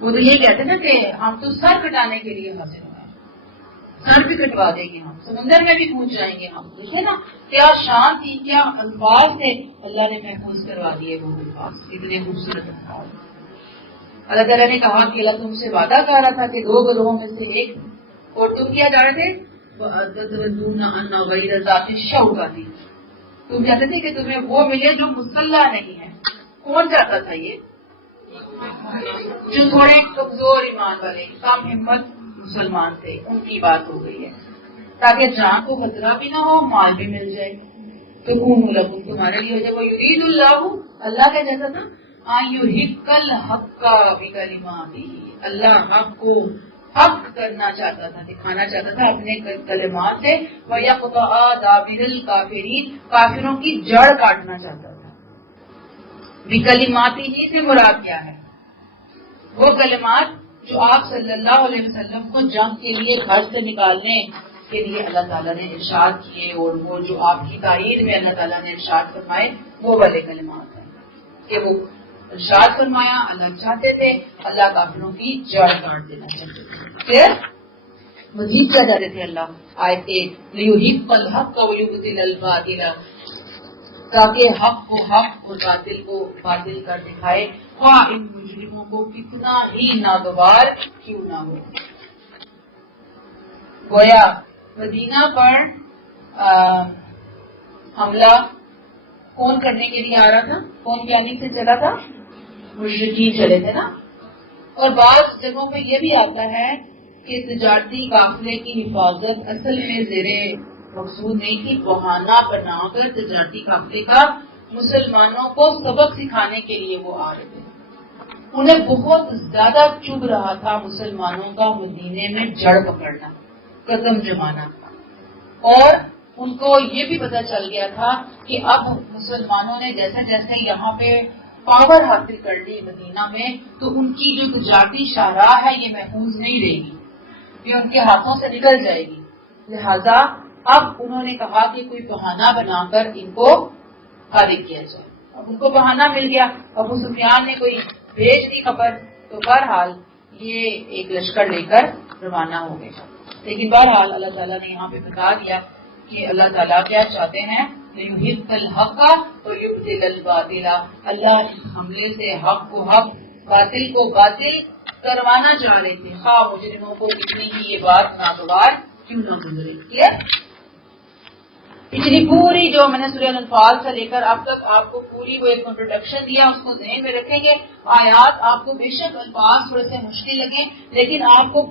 وہ تو یہ کہتے نا کہ ہم تو سر کٹانے کے لیے حاضر ہوئے ہیں، سر بھی کٹوا دیں گے ہم، سمندر میں بھی پہنچ جائیں گے ہم۔ دیکھیں نا کیا شان تھی، کیا الفاظ تھے، اللہ نے محفوظ کروا دیے وہ الفاظ، اتنے خوبصورت الفاظ۔ اللہ تعالیٰ نے کہا کہ اللہ تم سے وعدہ کر رہا تھا کہ دو گروہوں میں سے ایک، اور تم کیا جا رہے تھے، غیر ذات الشوکۃ، تم چاہتے تھے کہ تمہیں وہ ملے جو مسلح نہیں ہے۔ کون چاہتا تھا یہ؟ جو تھوڑے کمزور ایمان والے، کم ہمت مسلمان تھے، ان کی بات ہو گئی ہے، تاکہ جان کو خطرہ بھی نہ ہو، مال بھی مل جائے، تو کون لکم تمہارے لیے ہو جائے۔ وہ یرید اللہ کا جیسا تھا یحق الحق بکلماتہ، اللہ حق کو حق کرنا چاہتا تھا، دکھانا چاہتا تھا اپنے کلمات سے، وَيَقْطَعَ دَابِرَ الْكَافِرِينَ، کافروں کی جڑ کاٹنا چاہتا تھا۔ بکلماتہ ہی سے مراد کیا ہے؟ وہ کلمات جو آپ صلی اللہ علیہ وسلم کو جنگ کے لیے گھر سے نکالنے کے لیے اللہ تعالیٰ نے ارشاد کیے، اور وہ جو آپ کی تائید میں اللہ تعالیٰ نے ارشاد فرمائے، وہ والے کلمات ہیں کہ وہ ارشاد فرمایا اللہ چاہتے تھے، اللہ کافروں کی جڑ کاٹ دینا چاہتے تھے۔ پھر مزید کیا چاہتے تھے اللہ؟ آیت 1 لِيُحِقَّ الْحَقَّ وَيُبْطِلَ الْبَاطِلَ، تاکہ حق کو حق اور باطل کو باطل کر دکھائے، خواہ ان مجرموں کو کتنا ہی ناگوار کیوں نہ ہو۔ گویا مدینہ پر حملہ کون کرنے کے لیے آ رہا تھا؟ کون پلاننگ سے چلا تھا؟ مشرکین چلے تھے نا۔ اور بعض جگہوں پہ یہ بھی آتا ہے کہ تجارتی قافلے کی حفاظت اصل میں زیر مقصود نہیں تھی، بہانہ بنا کر تجارتی قافلے کا مسلمانوں کو سبق سکھانے کے لیے وہ آ رہے تھے۔ انہیں بہت زیادہ چبھ رہا تھا مسلمانوں کا مدینے میں جڑ پکڑنا، قدم جمانا، اور ان کو یہ بھی پتہ چل گیا تھا کہ اب مسلمانوں نے جیسے جیسے یہاں پہ پاور حاصل کر لی مدینہ میں، تو ان کی جو تجارتی شاہراہ ہے یہ محفوظ نہیں رہے گی، یہ ان کے ہاتھوں سے نکل جائے گی. لہذا اب انہوں نے کہا کہ کوئی بہانہ بنا کر ان کو فارغ کیا جائے. اب ان کو بہانہ مل گیا. ابو سفیان نے کوئی بھیج دی خبر, تو بہرحال یہ ایک لشکر لے کر روانہ ہو گئے. لیکن بہرحال اللہ تعالیٰ نے یہاں پہ بتا دیا کہ اللہ تعالیٰ کیا چاہتے ہیں, لِيُحِقَّ الْحَقَّ وَيُبْطِلَ الْبَاطِلَ. اللہ اس حملے سے حق کو حق, باطل کو باطل کروانا چاہ رہے تھے, خواہ مجرموں کو کتنی ہی یہ بات ناگوار کیوں نہ گزرے. پچھلی پوری جو میں نے سورہ الانفال سے لے کر اب تک آپ کو پوری وہ ایک انٹروڈکشن دیا, اس کو ذہن میں رکھیں گے. آیات آپ کو بے شک الفاظ تھوڑے سے مشکل لگیں, لیکن آپ کو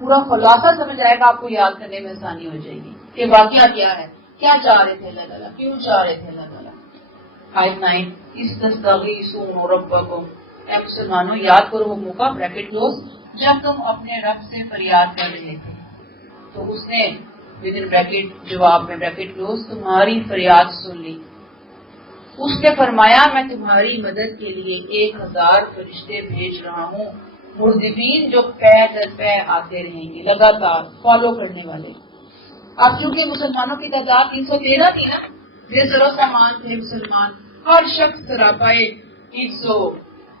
پورا خلاصہ سمجھ آئے گا, آپ کو یاد کرنے میں آسانی ہو جائے گی کہ واقعہ کیا ہے, کیا چاہ رہے تھے اللہ تعالیٰ, کیوں چاہ رہے تھے اللہ تعالیٰ. آیت 9, استستغیثون ربکم. اے مسلمانوں یاد کرو وہ موقع, بریکٹ کلوز, جب تم اپنے رب سے فریاد کر رہے تھے تو اس نے ودن بریکٹ جواب میں بریکٹ کلوز تمہاری فریاد سن لی. اس نے فرمایا میں تمہاری مدد کے لیے 1000 فرشتے بھیج رہا ہوں, مردفین جو پے در پے آتے رہیں گے, لگاتار فالو کرنے والے. اب چونکہ مسلمانوں کی تعداد 313 تھی نا, بے سر و سامان تھے مسلمان, ہر شخص سراپائے 300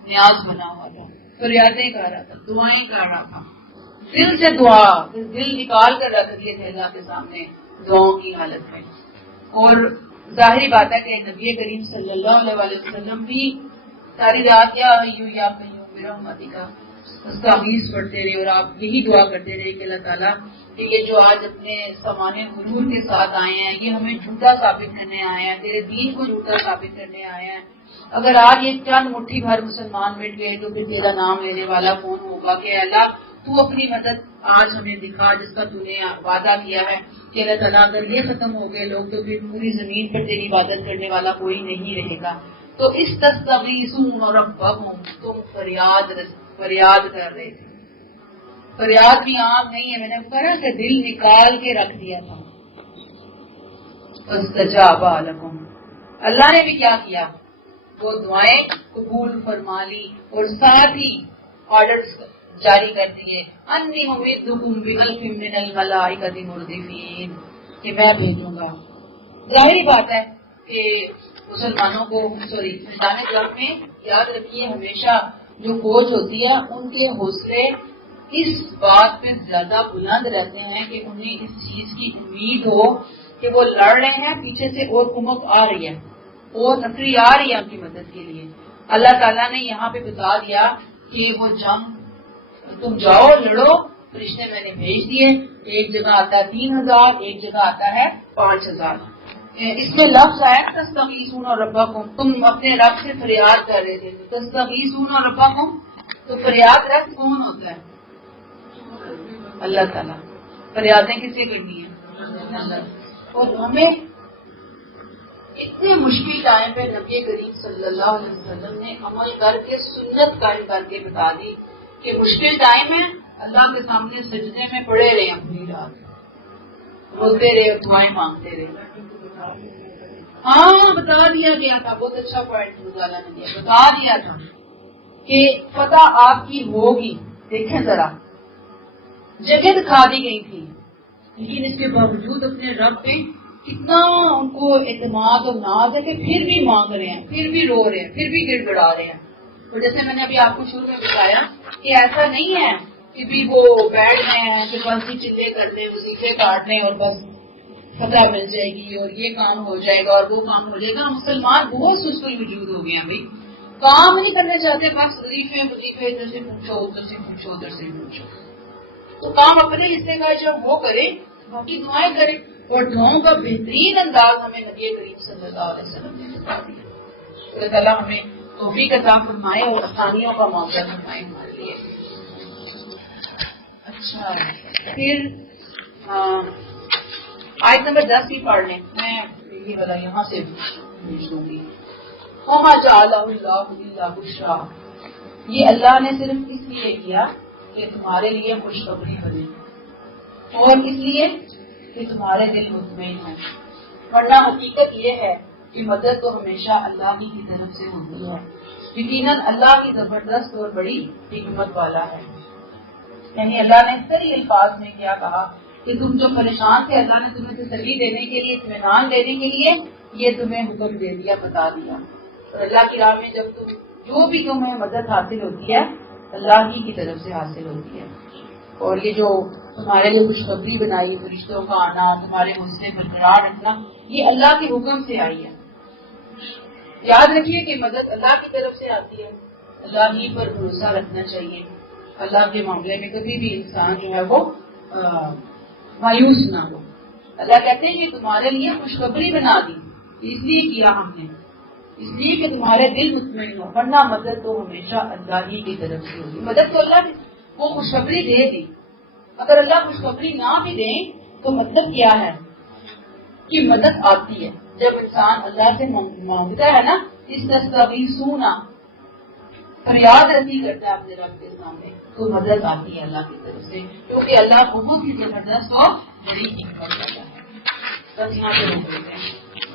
نیاز بنا ہوا تھا, فریادیں کر رہا تھا, دعائیں کر رہا تھا, دل سے دعا, دل نکال کر رکھ دیے تھے اللہ کے سامنے دعاؤں کی حالت میں. اور ظاہری بات ہے کہ نبی کریم صلی اللہ علیہ وسلم بھی ساری رات یا برحمتک کا استغیث پڑھتے رہے, اور آپ یہی دعا کرتے رہے کہ اللہ تعالیٰ کہ یہ جو آج اپنے سامان غرور کے ساتھ آئے ہیں, یہ ہمیں جھوٹا ثابت کرنے آئے ہیں, تیرے دین کو جھوٹا ثابت کرنے آئے ہیں. اگر آج یہ چند مٹھی بھر مسلمان مٹ گئے تو پھر تیرا نام لینے والا کون ہوگا, کہ اللہ تو اپنی مدد آج ہمیں دکھا جس کا تو نے وعدہ کیا ہے کہ اللہ تعالیٰ اگر یہ ختم ہو گئے لوگ تو پھر پوری زمین پر تیری عبادت کرنے والا کوئی نہیں رہے گا. تو اس تستغیثون ربکم, تم فریاد کر رہے تھے. فریاد بھی عام نہیں ہے, میں نے کہا کہ دل نکال کے رکھ دیا تھا. فاستجاب لکم, اللہ نے بھی کیا کیا, وہ دعائیں قبول فرما لی اور ساتھ ہی آرڈرز جاری کر دیے, انی ممدکم بألف من الملائکۃ مردفین, کہ میں بھیجوں گا. ظاہری بات ہے کہ مسلمانوں کو اسلامک ورک میں یاد رکھیے ہمیشہ جو فوج ہوتی ہے ان کے حوصلے اس بات پہ زیادہ بلند رہتے ہیں کہ انہیں اس چیز کی امید ہو کہ وہ لڑ رہے ہیں, پیچھے سے اور قوت آ رہی ہے, اور نفری آ رہی ہے ان کی مدد کے لیے. اللہ تعالیٰ نے یہاں پہ بتا دیا کہ وہ جنگ تم جاؤ لڑو, فرشتے میں نے بھیج دیے. ایک جگہ آتا ہے 3000, ایک جگہ آتا ہے 5000. اس میں لفظ آیا تستغیثون ربکم, تم اپنے رب سے فریاد کر رہے تھے. تستغیثون ربکم, تو فریاد رب کون ہوتا ہے؟ اللہ تعالیٰ. فریادیں کس سے کرنی ہے؟ اور ہمیں اتنے مشکل ٹائم پہ نبی کریم صلی اللہ علیہ وسلم نے عمل کر کے سنت قائم کر کے بتا دی کہ مشکل ٹائم ہے, اللہ کے سامنے سجدے میں پڑے رہے, اپنی رات روتے رہے, دعائیں مانگتے رہے. ہاں بتا دیا گیا تھا, بہت اچھا پوائنٹ مطالعہ نے دیا, بتا دیا تھا کہ فتح آپ کی ہوگی. دیکھیں ذرا, جگہ دکھا دی گئی تھی, لیکن اس کے باوجود اپنے رب پہ کتنا ان کو اعتماد اور ناز ہے کہ پھر بھی مانگ رہے ہیں, پھر بھی رو رہے ہیں, پھر بھی گڑ گڑا رہے ہیں. اور جیسے میں نے ابھی آپ کو شروع میں بتایا کہ ایسا نہیں ہے کہ بھی وہ بیٹھ گئے ہیں کہ بس ہی چلے کر لیں, وظیفے کاٹ لیں اور بس فتح مل جائے گی اور یہ کام ہو جائے گا اور وہ کام ہو جائے گا. مسلمان بہت سست الوجود ہو گئے ہیں بھائی, کام نہیں کرنے چاہتے, بس وظیفے ادھر سے پوچھو, ادھر سے پوچھو, ادھر سے پوچھو. تو کام اپنے حصے کا جب وہ کرے, باقی دعائیں کرے. اور دعاؤں کا بہترین انداز ہمیں نبی کریم صلی اللہ علیہ وسلم نے بتا دیا. اللہ تعالیٰ ہمیں توفیق عطا فرمائے اور آسانیوں کا موقع فرمائے ہمارے لیے. اچھا, پھر آیت نمبر 10 ہی پڑھ لیں, میں یہ والا یہاں سے بھیج دوں گی. وما جعلہ اللہ الا بشرا, یہ اللہ نے صرف اس لیے کیا کہ تمہارے لیے خوشخبری بنے, اور اس لیے کہ تمہارے دل مطمئن ہوں. ورنہ حقیقت یہ ہے کہ مدد تو ہمیشہ اللہ ہی کی طرف سے ہوتی ہے. یقیناً اللہ کی زبردست اور بڑی حکمت والا ہے. یعنی اللہ نے صحیح الفاظ میں کیا کہا کہ تم جو پریشان تھے اللہ نے تمہیں تسلی دینے کے لیے، اطمینان دینے کے لیے یہ تمہیں حکم دے دیا، بتا دیا. اور اللہ کی راہ میں جب تم جو بھی تمہیں مدد حاصل ہوتی ہے اللہ ہی کی طرف سے حاصل ہوتی ہے. اور یہ جو تمہارے لیے خوشخبری بنائی، فرشتوں کا آنا، تمہارے غصے برقرار رکھنا، یہ اللہ کے حکم سے آئی ہے. یاد رکھیے کہ مدد اللہ کی طرف سے آتی ہے، اللہ ہی پر بھروسہ رکھنا چاہیے. اللہ کے معاملے میں کبھی بھی انسان جو ہے وہ مایوس نہ ہو. اللہ کہتے ہیں یہ تمہارے لیے خوشخبری بنا دی، اس لیے کیا ہم نے، اس لیے کہ تمہارے دل مطمئن ہو، ورنہ مدد تو ہمیشہ اللہ ہی کی طرف سے ہوگی. مدد تو اللہ وہ خوشخبری دے دی. اگر اللہ خوشخبری نہ بھی دیں تو مطلب کیا ہے کہ مدد آتی ہے. جب انسان اللہ سے مانگتا ہے نا، اس تستغیثون فریاد رسی کرتا ہے اپنے رب کے سامنے، تو مدد آتی ہے اللہ کی طرف سے، کیونکہ اللہ بہت ہی زبردست اور بڑی حکمت والا ہے. بس یہاں پہ روک لیتے ہیں.